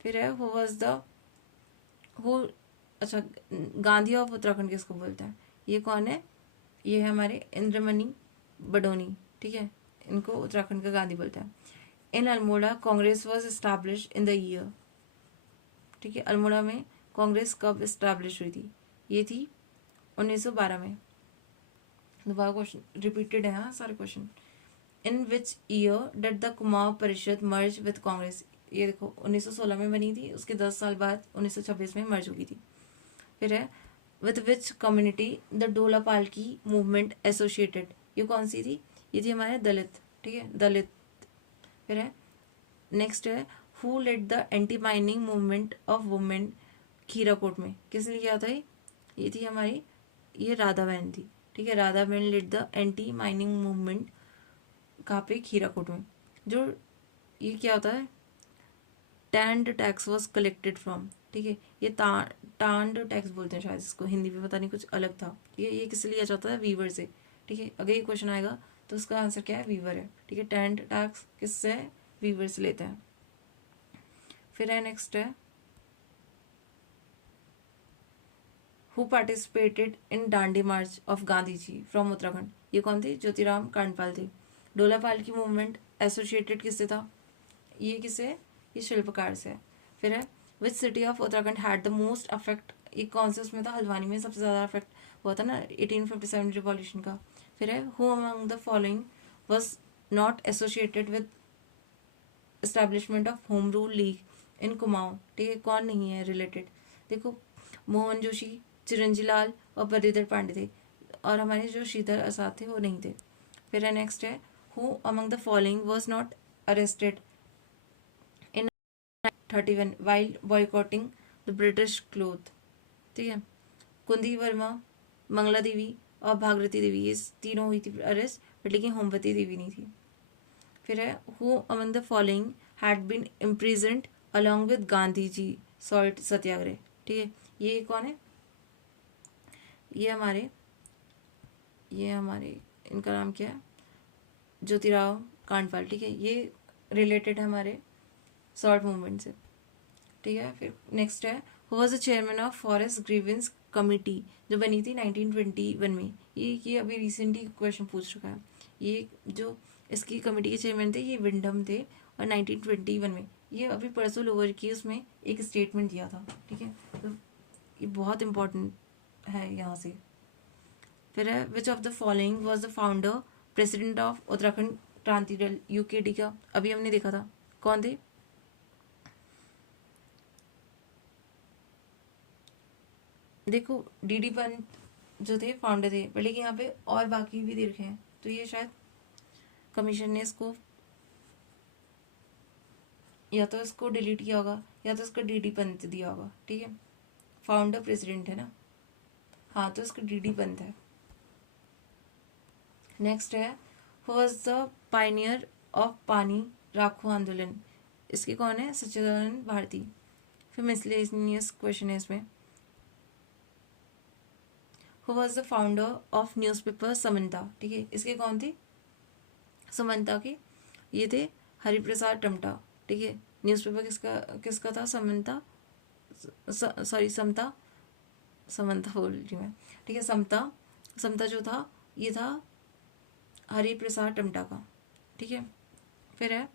फिर है हु वाज द हु अच्छा, गांधी ऑफ उत्तराखंड किसको बोलते हैं? ये कौन है? ये है हमारे इंद्रमणि बडोनी, ठीक है, इनको उत्तराखंड का गांधी बोलते हैं। In Almora Congress was establish in the year, ठीक है, अल्मोड़ा में कांग्रेस कब एस्टैब्लिश हुई थी? ये थी 1912 में। दोबारा क्वेश्चन रिपीटेड है, हाँ सारे question. In which year did the Kumaon परिषद मर्ज विद कांग्रेस। ये देखो 1916 में बनी थी, उसके 10 साल बाद 1926 में मर्ज हुई थी। फिर है विथ विच कम्युनिटी द डोला पालकी मूवमेंट एसोसिएटेड। ये कौन सी थी? ये थी हमारे दलित, ठीक है, दलित। फिर है नेक्स्ट है who led the anti mining movement of women Khirakot में। किसने किया था? ये थी हमारी, ये राधा बहन थी, ठीक है, Radha Behan led the anti mining movement. कहाँ पे? खीराकोट में। जो ये क्या होता है? टैंड टैक्स वॉज कलेक्टेड फ्रॉम, ठीक है, ये टांड टैक्स बोलते हैं शायद इसको, हिंदी में पता नहीं कुछ अलग था, ठीक है। ये किस लिए जाता है? वीवर से, ठीक है। अगर ये क्वेश्चन आएगा तो उसका आंसर क्या है? वीवर है, ठीक है। टैंड टैक्स किससे है? वीवर से लेते हैं। फिर है नेक्स्ट है who participated in Dandi march of Gandhi ji from Uttarakhand. ये कौन थे? ज्योतिराम कांडपाल थे। डोला पालकी मूवमेंट एसोसिएटेड किससे था? ये किससे? ये शिल्पकार से। फिर है which city of Uttarakhand had the most affect. ये कौन से उसमें था? हल्द्वानी में सबसे ज़्यादा अफेक्ट हुआ था ना 1857 रिवॉल्यूशन का। फिर है who among the following was not associated with establishment of home rule league in Kumaon, ठीक है, कौन नहीं है रिलेटेड? देखो मोहन जोशी, चिरंजी लाल और बरिदर पांडे थे, और हमारे जो श्रीधर आजाद थे वो नहीं थे। फिर है नेक्स्ट है who among the following was not arrested in 31 while boycotting the British cloth, ठीक है। कुंदी वर्मा, मंगला देवी और भागीरथी देवी, ये तीनों हुई थी अरेस्ट, बट लेकिन होमवती देवी नहीं थी। फिर है who among the following had been imprisoned along with Gandhi ji salt satyagraha, ठीक है। ये कौन है? ये हमारे इनका नाम क्या है? ज्योतिराव कांडपाल, ठीक है। ये रिलेटेड है हमारे सॉल्ट मूवमेंट से, ठीक है। फिर नेक्स्ट है who was the chairman of forest grievance committee, जो बनी थी 1921 में। ये अभी रिसेंटली क्वेश्चन पूछ चुका है। ये जो इसकी कमेटी के चेयरमैन थे ये विंडम थे, और 1921 में ये अभी परसों लोअर की उसमें एक स्टेटमेंट दिया था, ठीक है। तो ये बहुत इंपॉर्टेंट है यहाँ से। फिर है which of the following was the founder president of Uttarakhand Kranti Dal UKD का? अभी हमने देखा था, कौन थे? देखो डीडी पंत जो थे फाउंडर थे, पर लेकिन यहाँ पे और बाकी भी दे रखे हैं, तो ये शायद कमीशन ने इसको या तो इसको डिलीट किया होगा या तो इसको डीडी पंत दिया होगा, ठीक है। फाउंडर प्रेसिडेंट है ना, हाँ तो इसका डीडी बनता है। नेक्स्ट है who was the Pioneer of पानी राखो आंदोलन, इसके कौन है, सच्चिदानंद भारती। फिर मिसलेनियस क्वेश्चन है इसमें, who was the founder of newspaper Samantha, ठीक है, इसके कौन थे, समंता के ये थे हरिप्रसाद टमटा, ठीक है। न्यूज़पेपर किसका किसका था, समंता, सॉरी समता, समंता बोल रही मैं, ठीक है। समता, समता जो था ये था हरिप्रसाद टमटा का, ठीक है। फिर है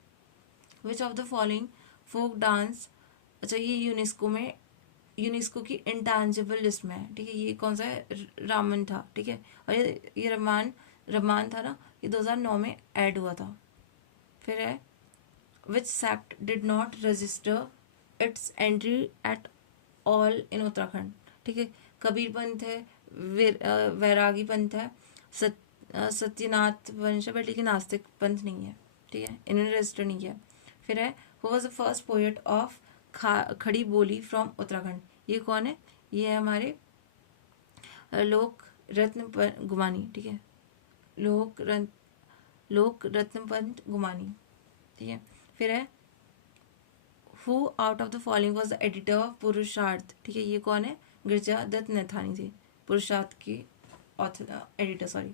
which of the following folk dance, अच्छा ये यूनेस्को की इंटैंजिबल लिस्ट में है, ठीक है। ये कौन सा है, रामन था, ठीक है। और ये रमान था ना, ये 2009 में ऐड हुआ था। फिर है which sect did not register its entry at all in Uttarakhand, ठीक है। कबीर पंथ है, वैरागी पंथ है, सत्यनाथ वंश है, बट लेकिन नास्तिक पंथ नहीं है, ठीक है, इन्होंने रजिस्टर नहीं किया। फिर है who was the first poet of खड़ी बोली फ्रॉम उत्तराखंड, ये कौन है, ये है हमारे लोक रत्न गुमानी, ठीक है, लोक रत्न पंत गुमानी, ठीक है। फिर है who out of the following was the editor of पुरुषार्थ, ठीक है, ये कौन है, गिरजा दत्त नैथानी थे, पुरुषार्थ के ऑथर एडिटर, सॉरी,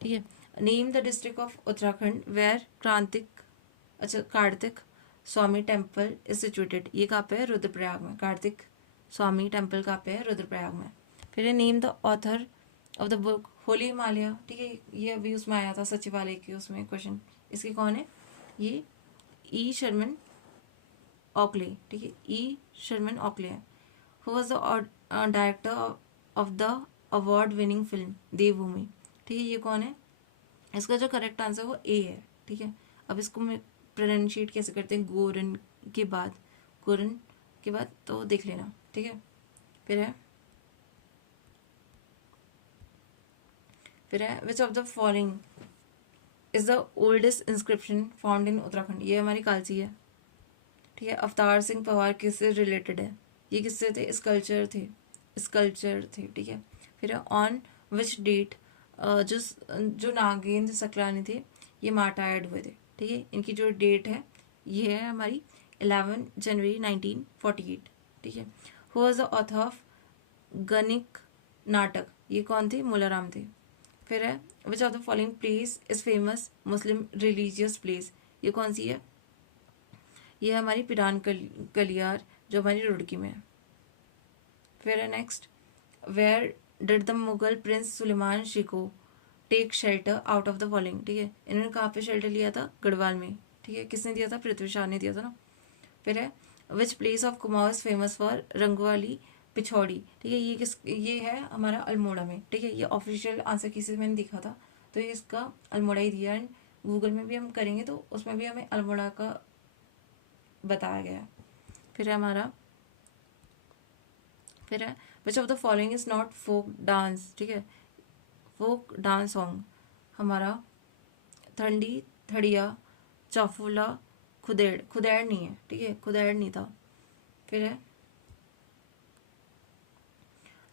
ठीक है। Name the district of Uttarakhand where Kartik Swami temple is situated, ये कहाँ पे है, रुद्रप्रयाग में। कार्तिक स्वामी टेम्पल कहाँ पे है, रुद्रप्रयाग में। फिर है name the author of the book Holi Himalaya, ठीक है, ये अभी उसमें आया था सचिवालय के उसमें क्वेश्चन, इसके कौन है, ये ई शर्मन ऑकले, ठीक है, ई शर्मन ऑकले है। Who was the director of the award winning film Devbhoomi, ठीक है, ये कौन है, इसका जो करेक्ट आंसर वो ए है, ठीक है। अब इसको मैं प्रोनाउंशिएट कैसे करते हैं, गोरन के बाद तो देख लेना, ठीक है। फिर है which of the following is the oldest inscription found in Uttarakhand, ये हमारी कालसी है, ठीक है। अवतार सिंह पवार किससे रिलेटेड है, ये किससे थे, स्कल्पचर थे, ठीक है। फिर है ऑन विच डेट जो नागेंद्र सकलानी थे ये मार्टायर्ड हुए थे, ठीक है। इनकी जो डेट है ये है हमारी 11 जनवरी 1948, ठीक है। Who was the author of Ganik नाटक, ये कौन थे, मोलाराम थे। फिर है which of the following place is famous Muslim religious place, ये कौन सी है, ये हमारी पिरान कलियार जो हमारी रुड़की में है। फिर है next where did the Mughal prince Suleman Shiko take shelter out of the following, ठीक है, इन्होंने कहाँ पे शेल्टर लिया था, गढ़वाल में, ठीक है। किसने दिया था, पृथ्वी शाह ने दिया था ना। फिर है which place of Kumaon is famous for Rangwali Pichhodi, ठीक है, ये है हमारा अल्मोड़ा में, ठीक है। ये ऑफिशियल आंसर किसी से मैंने देखा था तो ये इसका अल्मोड़ा ही दिया, एंड गूगल में भी हम करेंगे तो उसमें भी हमें अल्मोड़ा का बताया गया। फिर है हमारा which of the following is not folk dance, ठीक है, फोक डांस सॉन्ग हमारा ठंडी थड़िया चाफुला खुदेड़ नहीं है, ठीक है, खुदेड़ नहीं था। फिर है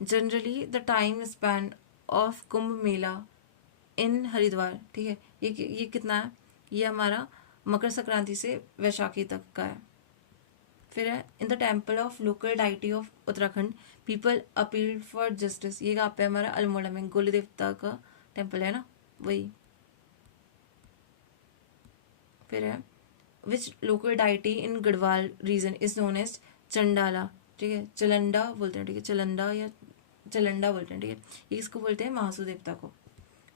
generally the time span of Kumbh Mela in Haridwar, ठीक है, ये कितना है, ये हमारा मकर संक्रांति से वैशाखी तक का है। फिर है in the temple of local deity of Uttarakhand people appeal for justice, ये कहाँ पे हमारा अल्मोड़ा में, गोली देवता का टेम्पल है ना वही। फिर है which local deity in Garhwal region is known as Chandala, ठीक है, चलंडा बोलते हैं, ठीक है, चलंडा या चलंडा बोलते हैं, ठीक है, ये किसको बोलते हैं, महासू देवता को।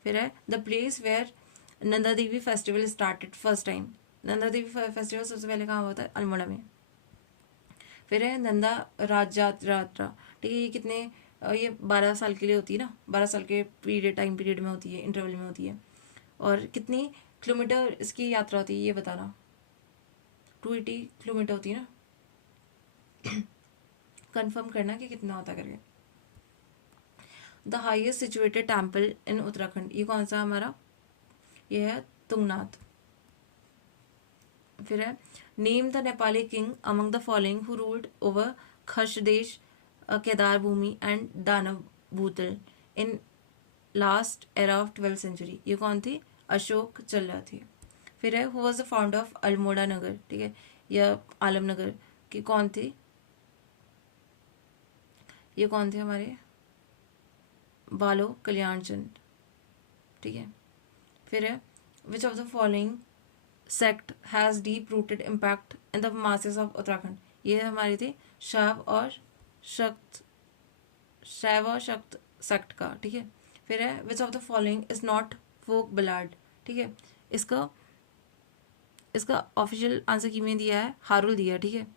फिर है the place where Nanda Devi festival started first time, Nanda Devi festival सबसे पहले कहाँ हुआ था, अल्मोड़ा में। फिर है नंदा यात्रा, ठीक है, ये कितने ये 12 साल के लिए होती है ना, 12 साल के टाइम पीरियड में होती है, इंटरवल में होती है। और कितनी किलोमीटर इसकी यात्रा होती है ये बताना, 280 किलोमीटर होती है ना कंफर्म करना कि कितना होता करके। The highest situated temple in Uttarakhand, ये कौन सा हमारा, ये है तुंगनाथ। फिर है name the Nepali king among the following who ruled over Khashdesh Kedar Bhumi and Danav Bhutal in last era of 12th century. ये कौन थी? अशोक चल्ला थी। फिर है who was the founder of Almora Nagar, ठीक है, या आलमनगर की कौन थी? ये कौन थे हमारे? बालो कल्याण चंद, ठीक है। फिर है which of the following sect has deep rooted impact in the masses of Uttarakhand. ये हमारी थी शैव और शक्त सेक्ट का, ठीक है। फिर है which of the following is not folk ballad, ठीक है। इसका ऑफिशियल आंसर किसने दिया है? हारुल दिया, ठीक है।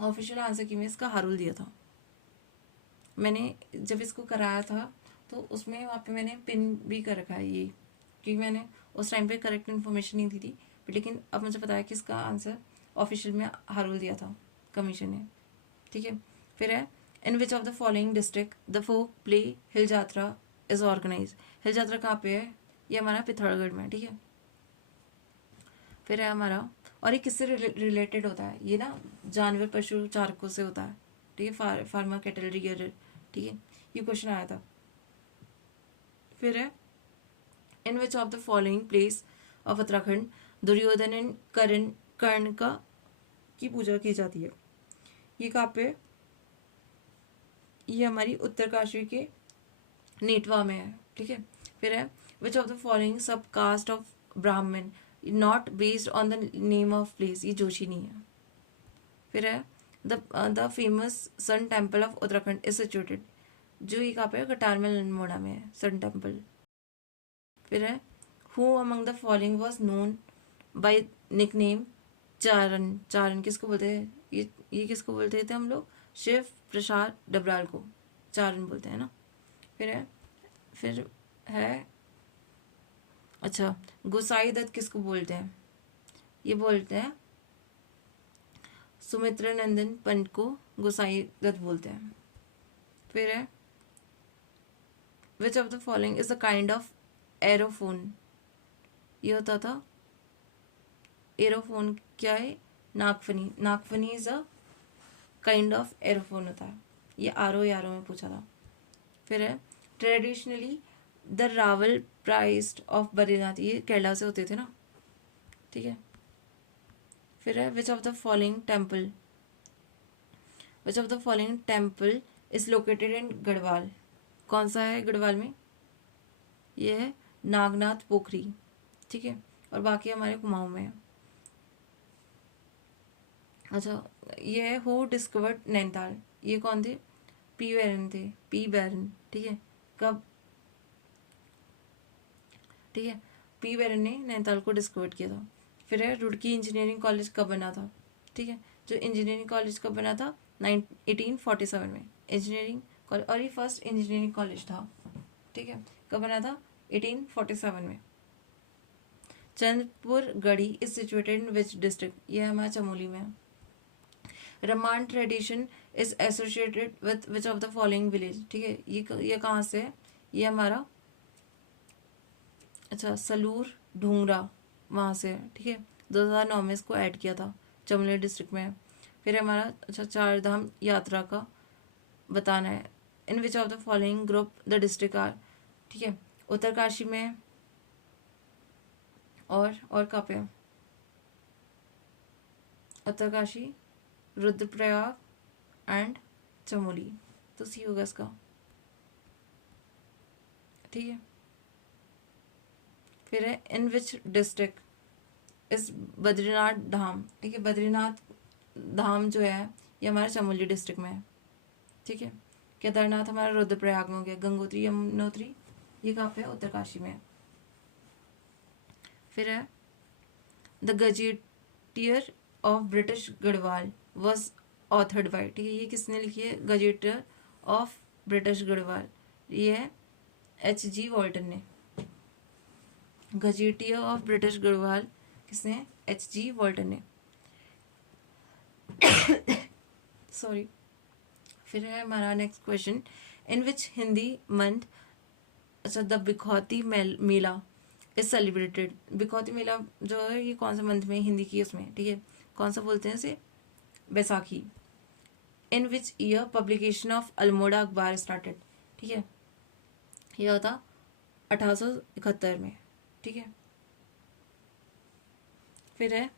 ऑफिशियल आंसर की में इसका हारुल दिया था। मैंने जब इसको कराया था तो उसमें वहाँ पे मैंने पिन भी कर रखा है ये, क्योंकि मैंने उस टाइम पे करेक्ट इन्फॉर्मेशन नहीं दी थी, लेकिन अब मुझे पता है कि इसका आंसर ऑफिशियल में हारुल दिया था कमीशन ने, ठीक है। फिर है in which of the following district the folk play Hiljatra is organise. हिल यात्रा कहाँ पे है? ये हमारा पिथौरागढ़ में, ठीक है। फिर है हमारा, और ये किससे रिलेटेड होता है? ये ना जानवर पशु चारकों से होता है, ठीक है, फार्मर कैटल रियरर, ठीक है, ये क्वेश्चन आया था। फिर है in which of the following place of Uttarakhand Duryodhan and Karna का की पूजा की जाती है। ये कहाँ पे? ये हमारी उत्तरकाशी के नेटवा में है, ठीक है। फिर है which of the following sub caste of Brahmin not based on the name of place. ये जोशी नहीं है। फिर है the famous sun temple of Uttarakhand is situated. जो ये कहाँ पे है? कटारमल अल्मोड़ा में है सन टेम्पल। फिर है who among the following was known by nickname Charan. Charan किसको बोलते हैं? ये किसको बोलते थे हम लोग? शिव प्रसाद डबराल को चारण बोलते हैं ना। फिर है अच्छा, गोसाई दत्त किसको बोलते हैं? ये बोलते हैं सुमित्रा नंदन पंत को गोसाई दत्त बोलते हैं। फिर है which of the following is the kind of aerophone. ये होता था एरोफोन, क्या है? Nagphani. Nagphani is a kind of aerophone होता है। ये आरो यारो में पूछा था। फिर है traditionally the Rawal priced of Badrinath. ये केरला से होते थे ना, ठीक है। फिर है which of the following temple is located in Garhwal. कौन सा है गढ़वाल में? ये है नागनाथ पोखरी, ठीक है, और बाकी हमारे कुमाऊं में है। अच्छा, ये है हु डिस्कवर्ड नैनीताल। ये कौन थे? पी बैरन थे, पी बैरन, ठीक है। कब? ठीक है, पी बैरन ने नैनीताल को डिस्कवर किया था। फिर है रुड़की इंजीनियरिंग कॉलेज कब बना था? ठीक है, जो इंजीनियरिंग कॉलेज कब बना था? 1847 में इंजीनियरिंग कॉलेज, और ये फर्स्ट इंजीनियरिंग कॉलेज था, ठीक है। कब बना था? 1847 में। Chandrapur Garhi is situated in which district. ये हमारा चमोली में है। Ramman tradition is associated with which of the following village. ठीक है, ये कहाँ से है? ये हमारा अच्छा सलूर ढूंगरा वहाँ से है, ठीक है। 2009 में इसको ऐड किया था, चमोली डिस्ट्रिक्ट में है। फिर हमारा अच्छा चार धाम यात्रा का बताना है। In which of the following group the district are. ठीक है, उत्तरकाशी में है और कहाँ पे है? उत्तरकाशी, रुद्रप्रयाग एंड चमोली, तो सी होगा इसका, ठीक है। फिर है इन विच डिस्ट्रिक्ट इस बद्रीनाथ धाम। ठीक है, बद्रीनाथ धाम जो है ये हमारे चमोली डिस्ट्रिक्ट में है, ठीक है। केदारनाथ हमारा रुद्रप्रयाग में हो गया। गंगोत्री यमुनोत्री ये कहाँ पे है? उत्तरकाशी में है। फिर है the gazetteer of British Garhwal was authored bye. ठीक है, ये किसने लिखी है? गजेटियर ऑफ ब्रिटिश गढ़वाल, ये है H.G. वॉल्टन ने। गजेटियर ऑफ ब्रिटिश गढ़वाल किसने? H.G. वॉल्टन ने, सॉरी। फिर है हमारा next question, in which Hindi month अच्छा the Bikhauti Mela is celebrated. Bikhauti Mela जो है ये कौन सा मंथ में हिंदी की उसमें, ठीक है, कौन सा बोलते हैं इसे? Baisakhi. In which year publication of Almora Akhbar started, ठीक है, ये होता 1871 में, ठीक है। फिर है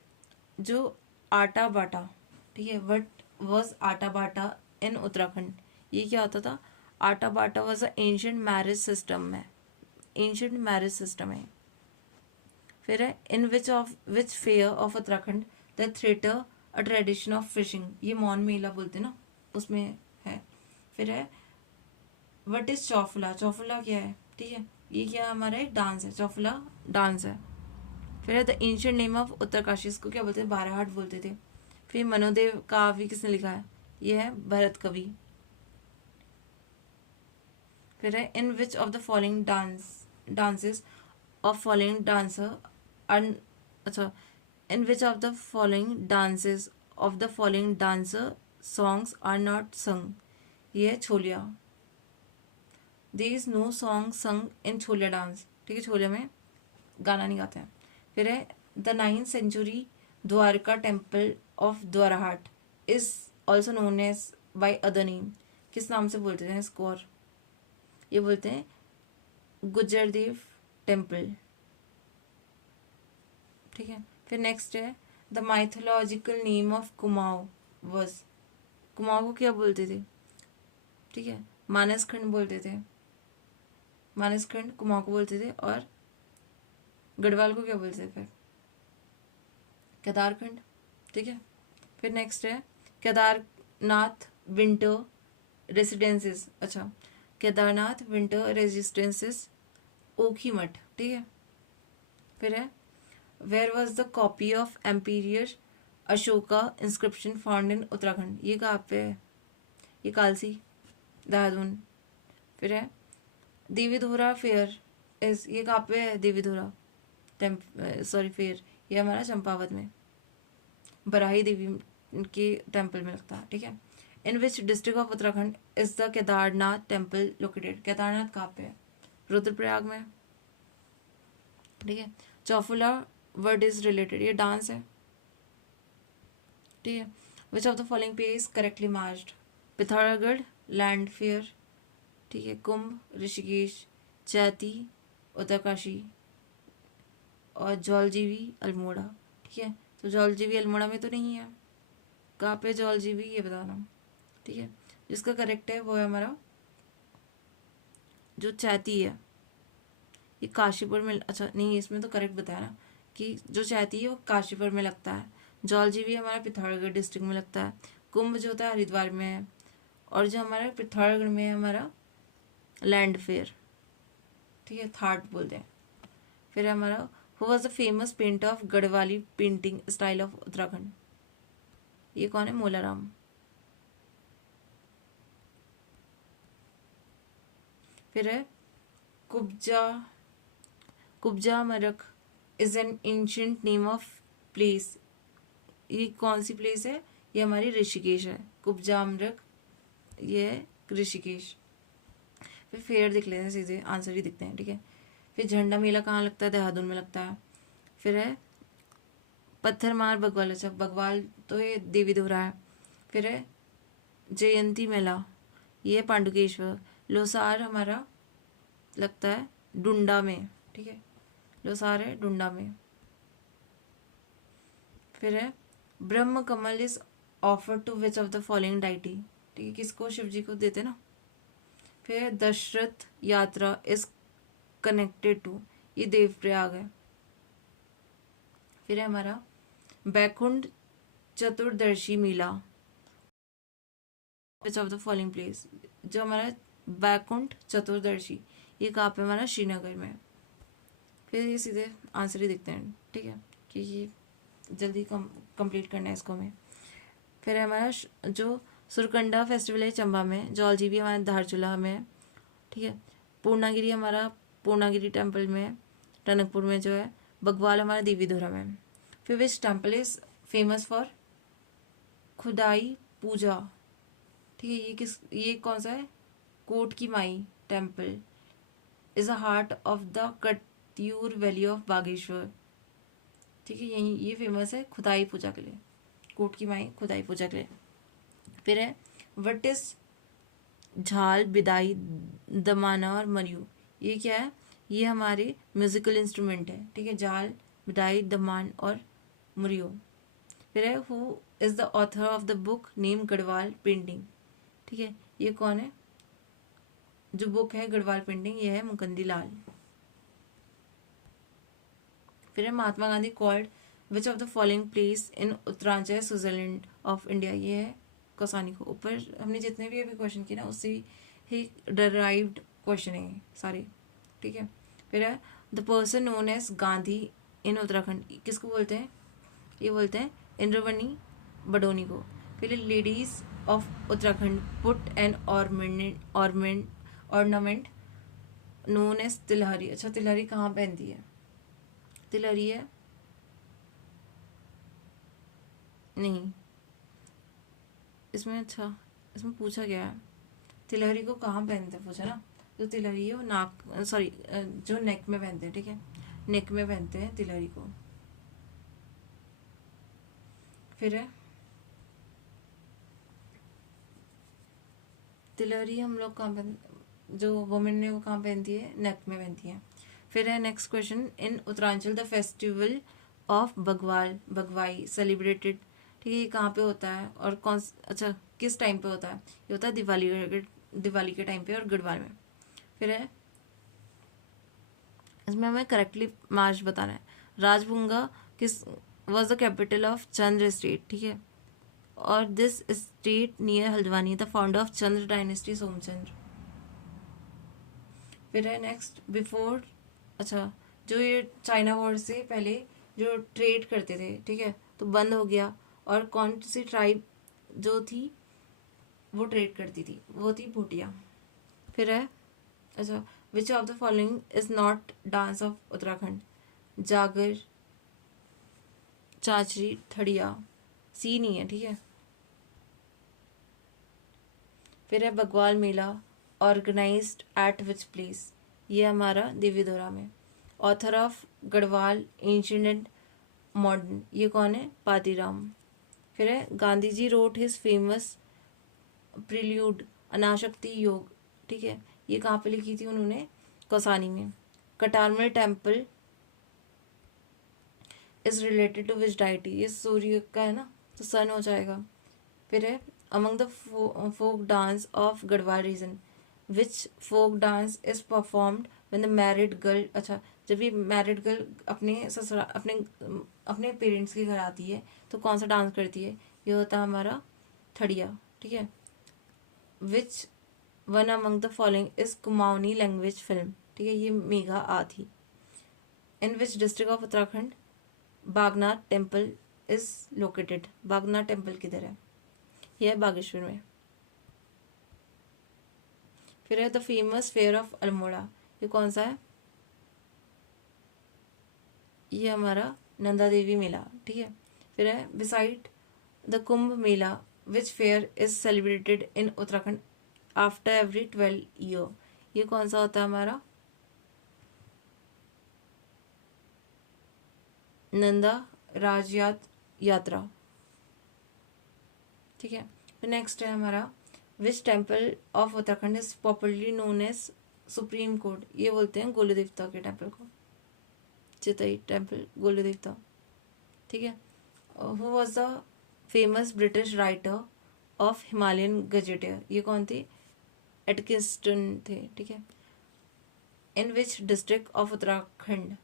जो आटा बाटा, ठीक है, वट वॉज आटा बाटा इन उत्तराखंड, ये क्या होता था? Aata Bata was a ancient marriage system में, एंशियंट मैरिज सिस्टम है। फिर है in which fair of Uttarakhand the theatre a tradition of fishing, ये मौन मेला बोलते हैं ना, उसमें है। फिर है वट इज चौफला, चौफला क्या है, ठीक है, ये क्या हमारा एक डांस है, चौफला डांस है। फिर है the ancient name of Uttarkashi, इसको क्या बोलते हैं? बाराहाट बोलते थे। फिर मनोदेव काव्य किसने लिखा है? ये है भरत कवि। फिर है in which of the following dances of following dancer अच्छा, in which of the following dances of the following dancer songs are not sung, ये है Chholiya. There is no song sung in Chholiya dance, ठीक है, छोलिया में गाना नहीं गाते हैं। फिर है the 9th century Dwarka temple of Dwarahat is also known as by other name, किस नाम से बोलते हैं इसको? और ये बोलते हैं गुज्जरदेव टेम्पल, ठीक है। फिर नेक्स्ट है the mythological name of Kumaon was, Kumaon को क्या बोलते थे? ठीक है, मानसखंड बोलते थे, मानसखंड कुमाऊं को बोलते थे। और गढ़वाल को क्या बोलते थे? केदारखंड, ठीक है। फिर नेक्स्ट है केदारनाथ विंटर रेसिडेंसेस, अच्छा, केदारनाथ विंटर रेजिस्टेंसेस ओखी मठ, ठीक है। फिर है where was the copy of emperor Ashoka inscription found in Uttarakhand, ये कहाँ पे है? ये कालसी, देहरादून। फिर है देवीधुरा फेयर इस, ये कहाँ पे है? देवीधुरा फेयर, ये हमारा चंपावत में बराही देवी के टेम्पल में लगता है, ठीक है। In which district of Uttarakhand is the Kedarnath temple located, Kedarnath कहाँ पे है? रुद्रप्रयाग में, ठीक है। चौफुला वर्ड इज रिलेटेड, ये डांस है, ठीक है। Which of the following place correctly matched? Pithoragarh land fair, ठीक है, कुंभ ऋषिकेश, चैती उत्तरकाशी और जौलजीबी अल्मोड़ा, ठीक है। तो जौलजीबी अल्मोड़ा में तो नहीं है, कहाँ पे जौलजीबी ये बताना, ठीक है। जिसका करेक्ट है वो है हमारा जो चैती है, ये काशीपुर में, अच्छा नहीं इसमें तो करेक्ट बताया ना कि जो चैती है वो काशीपुर में लगता है, जौलजीबी हमारा पिथौरागढ़ डिस्ट्रिक्ट में लगता है, कुंभ जो होता है हरिद्वार में है, और जो हमारा पिथौरागढ़ में है हमारा लैंड फेयर, ठीक है, थाट बोलते हैं। फिर हमारा who was the famous painter of Garhwali painting style of Uttarakhand, ये कौन है? मोलाराम। फिर है Kubja, Kubjamrak is an ancient name of place, ये कौन सी प्लेस है? ये हमारी ऋषिकेश है, कुब्जा अमरक ये है ऋषिकेश। फिर फेयर दिख लेते हैं, सीधे आंसर ही दिखते हैं, ठीक है। फिर झंडा मेला कहाँ लगता है? देहरादून में लगता है। फिर है पत्थरमार बगवाल, अच्छा बगवाल तो ये देवी दोहरा है। फिर है जयंती मेला, ये है पांडुकेश्वर। लोसार हमारा लगता है डुंडा में, ठीक है, लोसार है डुंडा में। फिर है Brahma Kamal is offer to which of the following deity, ठीक है, किसको? शिव जी को देते ना। फिर दशरथ यात्रा इज कनेक्टेड टू, ये देवप्रयाग है। फिर है हमारा Baikunth Chaturdashi Mela which of the following place, जो हमारा बैकुंठ चतुर्दशी ये कहाँ पे? हमारा श्रीनगर में। फिर ये सीधे आंसर ही दिखते हैं, ठीक है, कि ये जल्दी कंप्लीट करना है इसको हमें। फिर है हमारा जो सुरकंडा फेस्टिवल है चंबा में, जौलजीबी हमारा धारचूला में, ठीक है। पूर्णागिरी हमारा पूर्णागिरी टेम्पल में टनकपुर में जो है, बगवाल हमारा देवीधुरा में। फिर which temple is famous for खुदाई पूजा, ठीक है, ये कौन सा है? कोट की my temple is a heart of the Katyur valley of Bageshwar, ठीक है, यही ये फेमस है खुदाई पूजा के लिए, कोट की माई खुदाई पूजा के लिए। फिर है व्हाट इज झाल, बिदाई, दमाना और मरियू। ये क्या है? ये हमारे म्यूजिकल इंस्ट्रूमेंट है, ठीक है। झाल, बिदाई, दमान और मरियू। फिर है who is the author of the book name Garhwal painting, ठीक है। ये कौन है? जो बुक है गढ़वाल पेंटिंग, ये है मुकुंदी लाल। फिर है Mahatma Gandhi called which of the following place in Uttaranchal Switzerland of India. ये है कौसानी को। ऊपर हमने जितने भी अभी क्वेश्चन किए ना उससे ही डराइव्ड क्वेश्चन है सारे, ठीक है। फिर है the person known as Gandhi in Uttarakhand, किसको बोलते हैं? ये बोलते हैं इंद्रवनी बडोनी को। फिर ladies of Uttarakhand put an ornament known as Tilhari. अच्छा, तिलहरी कहाँ पहनती है? तिलहरी है नहीं इसमें, अच्छा इसमें पूछा गया है तिलहरी को कहाँ पहनते हैं, पूछा ना। जो तिलहरी है वो नाक, सॉरी जो नेक में पहनते हैं, ठीक है। नेक में पहनते हैं तिलहरी को। फिर है तिलहरी हम लोग कहाँ पहन, जो वुमेन ने वो कहाँ पहनती है? नेक में पहनती है। फिर है next question, in Uttaranchal the festival of Bagwai celebrated, ठीक है। ये कहाँ पे होता है और कौन, अच्छा किस टाइम पे होता है? ये होता है दिवाली के टाइम पे और गढ़वाल में। फिर है इसमें हमें करेक्टली मार्च बताना है। राजभुंगा किस was the capital of Chandra state, ठीक है। और this state near Haldwani the founder of Chandra dynasty Somchandra. फिर है नेक्स्ट बिफोर, अच्छा जो ये चाइना वॉर से पहले जो ट्रेड करते थे, ठीक है, तो बंद हो गया। और कौन सी ट्राइब जो थी वो ट्रेड करती थी? वो थी भूटिया। फिर है अच्छा विच of the following is not dance of Uttarakhand? जागर, चाचरी, थड़िया। सी नहीं है, ठीक है। फिर है Bagwal Mela organized at which place? ये हमारा देवीधुरा में। Author of Garhwal ancient and modern, ये कौन है? पातीराम। फिर है Gandhi ji wrote his famous prelude Anashakti Yoga, ठीक है। ये कहाँ पे लिखी थी उन्होंने? कौसानी में। Katarmal temple is related to which deity? ये सूर्य का है ना, तो सन हो जाएगा। फिर है among the folk dance of Garhwal region which folk dance is performed when the married girl, अच्छा जब ये मैरिड गर्ल अपने ससुराल अपने पेरेंट्स के घर आती है तो कौन सा डांस करती है? ये होता है हमारा थड़िया, ठीक है। Which one among the following is Kumaoni language film, ठीक है। ये मेघा आ थी। In which district of Uttarakhand Bagnath temple is located? Bagnath temple किधर है? यह है बागेश्वर में। फिर है the famous fair of Almora, ये कौन सा है? ये हमारा नंदा देवी मेला, ठीक है। फिर है beside the Kumbh Mela which fair is celebrated in Uttarakhand after every 12 year? ये कौन सा होता है हमारा? नंदा राजयात यात्रा, ठीक है। फिर नेक्स्ट है हमारा which temple of Uttarakhand is popularly known as supreme court? ये बोलते हैं गोलू देवता के टेम्पल को, चितई टेम्पल गोलू देवता, ठीक है। Who was the famous British writer of Himalayan gazetteer? ये कौन थे? एटकिंस्टन थे, ठीक है। In which district of Uttarakhand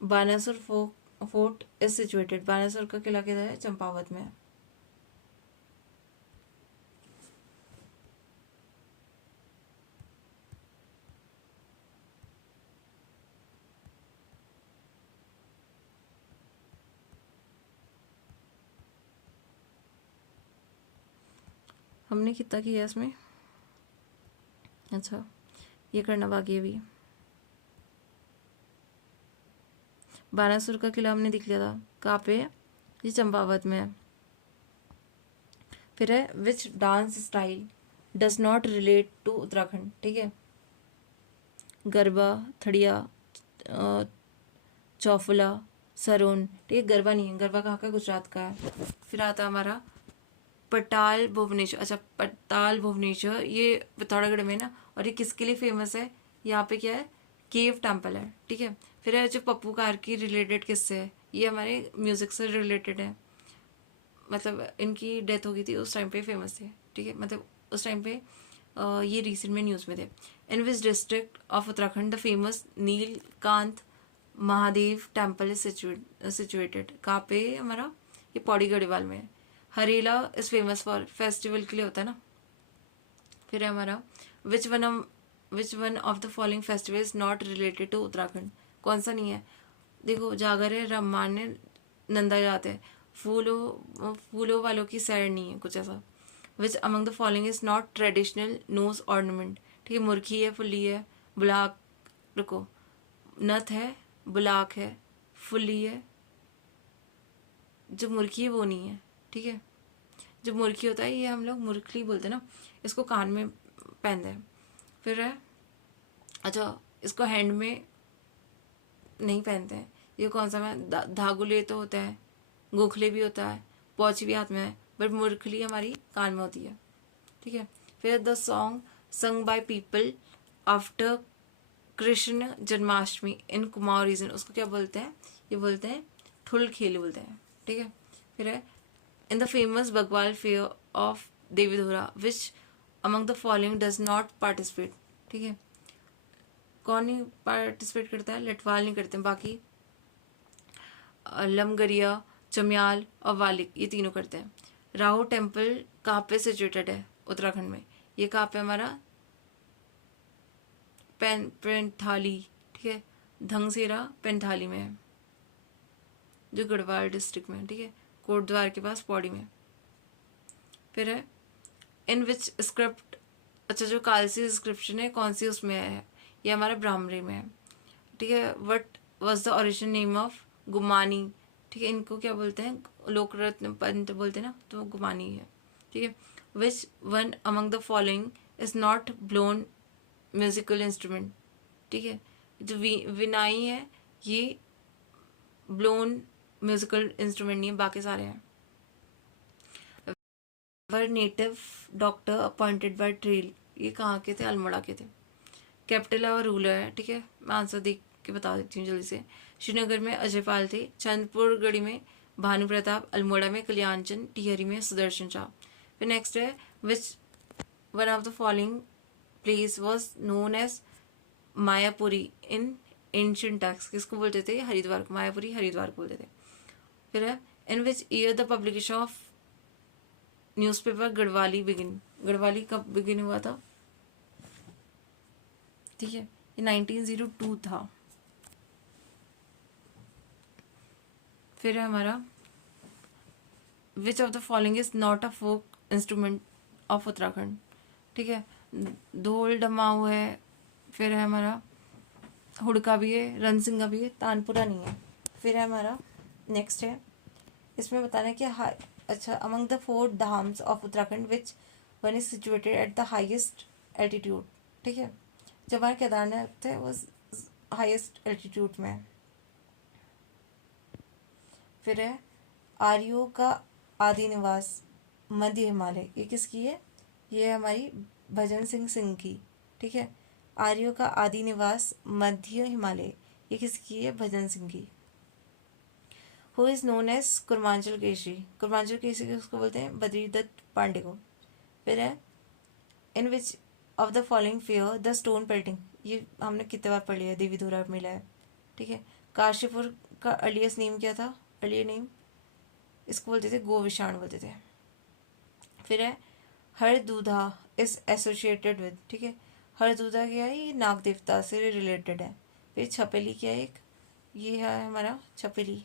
Banasur fort is situated? Banasur का किला किधर है? चंपावत में। हमने कितना किया इसमें? अच्छा ये करना बाकी है अभी। बानासुर का किला हमने दिख लिया था, कहाँ पे है? ये चंपावत में है। फिर है which dance style does not relate to Uttarakhand, ठीक है। गरबा, थड़िया, चौफुला, सरोन, ठीक है। गरबा नहीं है, गरबा कहाँ का? गुजरात का है। फिर आता है हमारा पटाल भुवनेश्वर। अच्छा, पटाल भुवनेश्वर ये पिथौरागढ़ में ना, और ये किसके लिए फेमस है? यहाँ पे क्या है, केव टेम्पल है, ठीक है। फिर है जो पप्पू कार की रिलेटेड किससे है, ये हमारे म्यूजिक से रिलेटेड है, मतलब इनकी डेथ हो गई थी उस टाइम पे, फेमस थे, ठीक है, मतलब उस टाइम पे ये रिसेंट में न्यूज़ में थे। In which district of Uttarakhand the famous Neelkanth Mahadev temple is situated? कहाँ पे हमारा, ये पौड़ी गढ़वाल में है। Harela is famous for festival के लिए होता है ना। फिर है हमारा which one of the following festival is not related to Uttarakhand? कौन सा नहीं है? देखो, जागर है, रामायण, नंदा जाते हैं, फूलों वालों की सैर नहीं है, कुछ ऐसा। Which among the following is not traditional nose ornament? ठीक है, मुर्खी है, फुल्ली है, बुलाक, रुको, नथ है, बुलाक है, फुल्ली है, जो मुर्खी है वो नहीं है, ठीक है। जो मुर्खी होता है ये हम लोग मुर्खली बोलते हैं ना, इसको कान में पहनते हैं। फिर है, अच्छा, इसको हैंड में नहीं पहनते हैं, ये कौन सा में, धागुले तो होता है, गोखले भी होता है, पौच भी हाथ में है, बट मुरखली हमारी कान में होती है, ठीक है। फिर the song sung by people after Krishna Janmashtami in Kumaon region, उसको क्या बोलते हैं? ये बोलते हैं ठुल खेल बोलते हैं, ठीक है। फिर है in the famous Bagwal fair of Devidhura which among the following does not participate? ठीक है, कौन नहीं पार्टिसिपेट करता है? लटवाल नहीं करते हैं, बाकी लमगरिया, चम्याल और वालिक ये तीनों करते हैं। राहु टेम्पल कहाँ पे सिचुएटेड है उत्तराखंड में? ये कहाँ पे हमारा, पेंथाली, ठीक है, धंगसेरा पेंथाली में है, जो गढ़वाल डिस्ट्रिक्ट में, ठीक है, कोटद्वार के पास पौड़ी में। फिर है इन विच स्क्रिप्ट, अच्छा जो कालसी इंस्क्रिप्शन है कौन सी उसमें है? ये हमारा ब्राह्मणी में है, ठीक है। What was the original name of Gumani? ठीक है, इनको क्या बोलते हैं? लोकरत्न पंत बोलते हैं ना, तो गुमानी है, ठीक है। Which one among the following is not blown musical instrument? ठीक है, जो विनाई है ये ब्लोन म्यूजिकल इंस्ट्रूमेंट नहीं है, बाकी सारे हैं। वर native doctor appointed by Traill, ये कहाँ के थे? अल्मोड़ा के थे। कैपिटल और रूलर है, ठीक है, मैं आंसर देख के बता देती हूँ जल्दी से। श्रीनगर में अजयपाल थे, चंदपुरगढ़ी में भानु प्रताप, अल्मोड़ा में कल्याणचंद, टिहरी में सुदर्शन शाह। फिर नेक्स्ट है which one of the following place was known as Mayapuri in ancient text? किसको बोलते थे? हरिद्वार को, मायापुरी हरिद्वार को बोलते थे। फिर है in which year the publication of newspaper Garhwali begin? Garhwali कब बिगिन हुआ था? ठीक है, ये 1902 था। फिर है हमारा which of the following is not a folk instrument of Uttarakhand? ठीक है, ढोल डमाऊ है, फिर है हमारा हुड़का भी है, रणसिंगा भी है, तानपुरा नहीं है। फिर है हमारा नेक्स्ट है, इसमें बताना है कि अच्छा, among the 4 dhams of Uttarakhand which one is situated at the highest altitude? ठीक है, जब हमारे केदारनाथ है वो हाईएस्ट एल्टीट्यूड में है। फिर है आर्यों का आदि निवास मध्य हिमालय, ये किसकी है? ये है हमारी भजन सिंह की, ठीक है। आर्यों का आदि निवास मध्य हिमालय, ये किसकी है? भजन सिंह की। Who is known as Kurmanchal Kesari? Kurmanchal Kesari किसको बोलते हैं? बद्रीदत्त पांडे को। फिर है in which of the following fair the stone pelting? ये हमने कितने बार पढ़ लिया, देवीधुरा मिला है, ठीक है। काशीपुर का अर्लिएस्ट नेम क्या था? अर्लियर नेम इसको बोलते थे गोविशाण बोलते थे। फिर है हरदूधा इज एसोसिएटेड विद? ठीक है, हरदूधा क्या है? ये नाग देवता से रिलेटेड है। फिर छपेली क्या है? एक ये है हमारा छपेली।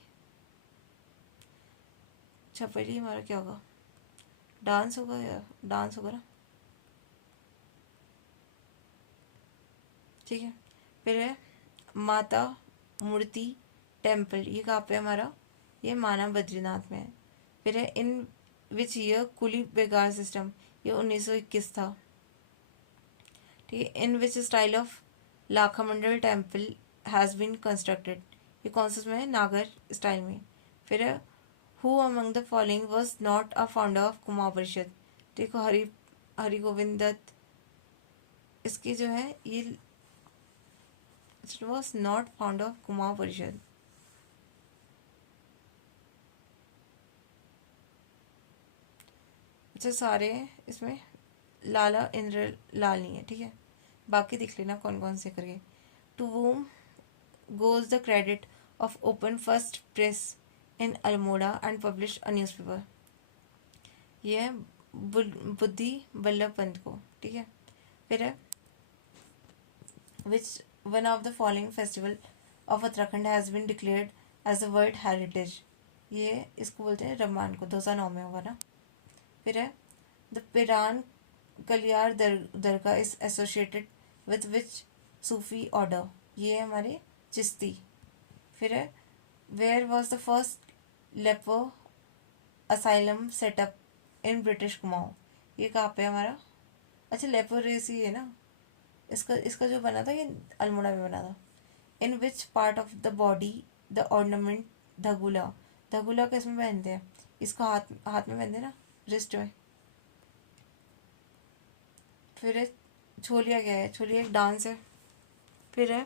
छपेली हमारा क्या होगा? डांस होगा, या डांस होगा ना, ठीक है। फिर है माता मूर्ति टेम्पल, ये कहाँ पे हमारा? ये माना बद्रीनाथ में है। फिर है in which year Quli बेगार system? ये 1921 था, ठीक है। In which style of Lakhamandal temple has been constructed? ये कौन सा में है? नागर स्टाइल में। फिर है who among the following was not a founder of Kumaon परिषद। देखो हरि गोविंद दत्त, इसकी जो है ये was not founder of Kumaon परिषद। अच्छा, सारे इसमें लाला इंद्र लाल नहीं है, ठीक है, बाकी देख लेना कौन कौन से करके। To whom goes the credit of open first press in Almora and publish a newspaper। ये है बुद्धि बल्लभ पंत को, ठीक है। फिर है which one of the following festival of Uttarakhand has been declared as a world heritage। ये इसको बोलते हैं रममान को, 2009 में होगा ना। फिर है the Piran Kaliyar dargah is associated with which Sufi order. ये है हमारे चिश्ती। फिर है where was the first leper asylum set up in British Kumaon. ये कहाँ पे हमारा, अच्छा लेपोरेसी है ना, इसका इसका जो बना था ये अल्मोड़ा में बना था। In which part of the body the ornament dhagula. धगुला किसमें पहनते हैं, इसको हाथ हाथ में पहनते हैं ना, रिस्ट में। फिर है छोलिया, क्या है छोलिया, एक डांस है। फिर है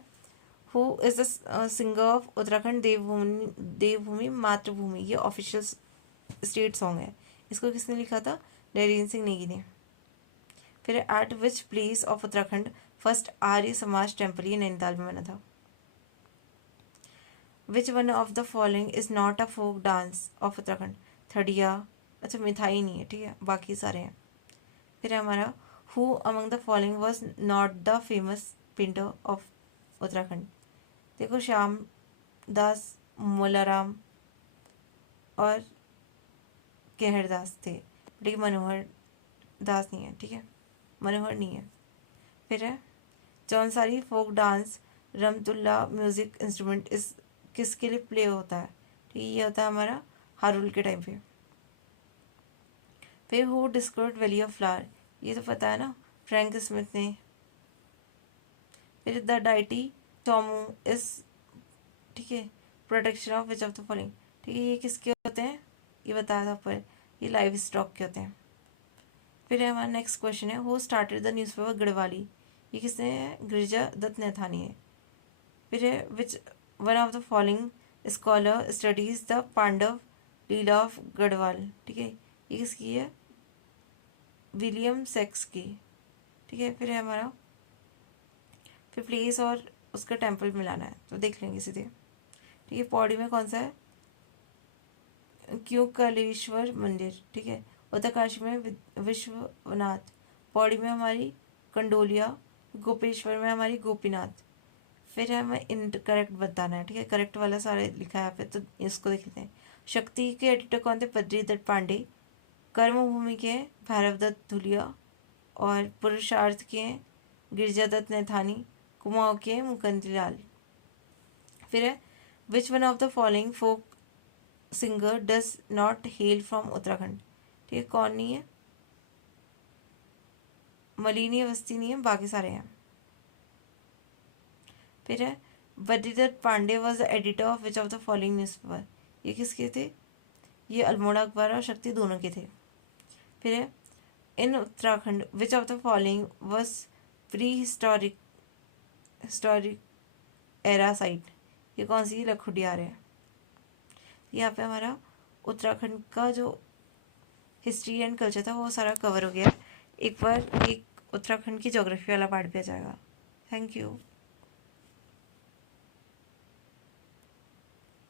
who is the singer of Uttarakhand Devbhoomi Matribhoomi. ये ऑफिशियल स्टेट सॉन्ग है, इसको किसने लिखा था, नरेंद्र सिंह नेगी ने। फिर at which place of Uttarakhand first Arya Samaj temple. ये नैनीताल में बना था। Which one of the following is not a folk dance of Uttarakhand. Thadiya, अच्छा मिठाई नहीं है, ठीक है, बाकी सारे हैं। फिर है हमारा who among the following was not the famous painter of Uttarakhand. देखो श्याम दास, मोलाराम और केहर दास थे, लेकिन मनोहर दास नहीं है, ठीक है, मनोहर नहीं है। फिर है Jaunsari folk dance Ramtulla music instrument इस किसके लिए प्ले होता है, ठीक है, ये होता है हमारा हारुल के टाइम पे। फिर who discovered valley of flower. ये तो पता है ना, फ्रैंक स्मिथ ने। फिर द डाइटी टोमू इस, ठीक है, protection of which of the following. ठीक है, ये किसके होते हैं, ये बताया था पर, ये लाइव स्टॉक के होते हैं। फिर हमारा नेक्स्ट क्वेश्चन है who started the newspaper Garhwali. ये किसने है, गिरिजा दत्त नैथानी है। फिर है which one of the following scholar studies the Pandav Leela of Garhwal. ठीक है, ये किसकी है, विलियम सेक्स की। ठीक है, फिर है हमारा, फिर प्लेस और उसका टेम्पल मिलाना है, तो देख लेंगे सीधे। ठीक है, पौड़ी में कौन सा है, क्यूकलेश्वर मंदिर। ठीक है, उत्तरकाशी में विश्वनाथ, पौड़ी में हमारी कंडोलिया, गोपेश्वर में हमारी गोपीनाथ। फिर हमें इनकरेक्ट बताना है, ठीक है, करेक्ट वाला सारा लिखा है यहाँ पे, तो इसको देख लेते हैं। शक्ति के एडिटर कौन थे, बद्री दत्त पांडे। कर्मभूमि के हैं भैरव दत्त धुलिया, और पुरुषार्थ के हैं गिरिजा दत्त नैथानी। कुमाऊं के हैं मुकुंद लाल। फिर है which one of the following folk singer does not hail from Uttarakhand. ठीक है, कौन नहीं है, मलिनी अवस्थी नहीं है, बाकी सारे हैं। फिर है Badridatt Pande was the editor of which of the following newspaper. ये किसके थे, ये अल्मोड़ा अखबार और शक्ति दोनों के थे। फिर है in Uttarakhand which of the following was pre historic era site. ये कौन सी, लखुडियार है। यहाँ पे हमारा उत्तराखंड का जो हिस्ट्री एंड कल्चर था वो सारा कवर हो गया। एक बार एक उत्तराखंड की ज्योग्राफी वाला पार्ट भी आ जाएगा। Thank you.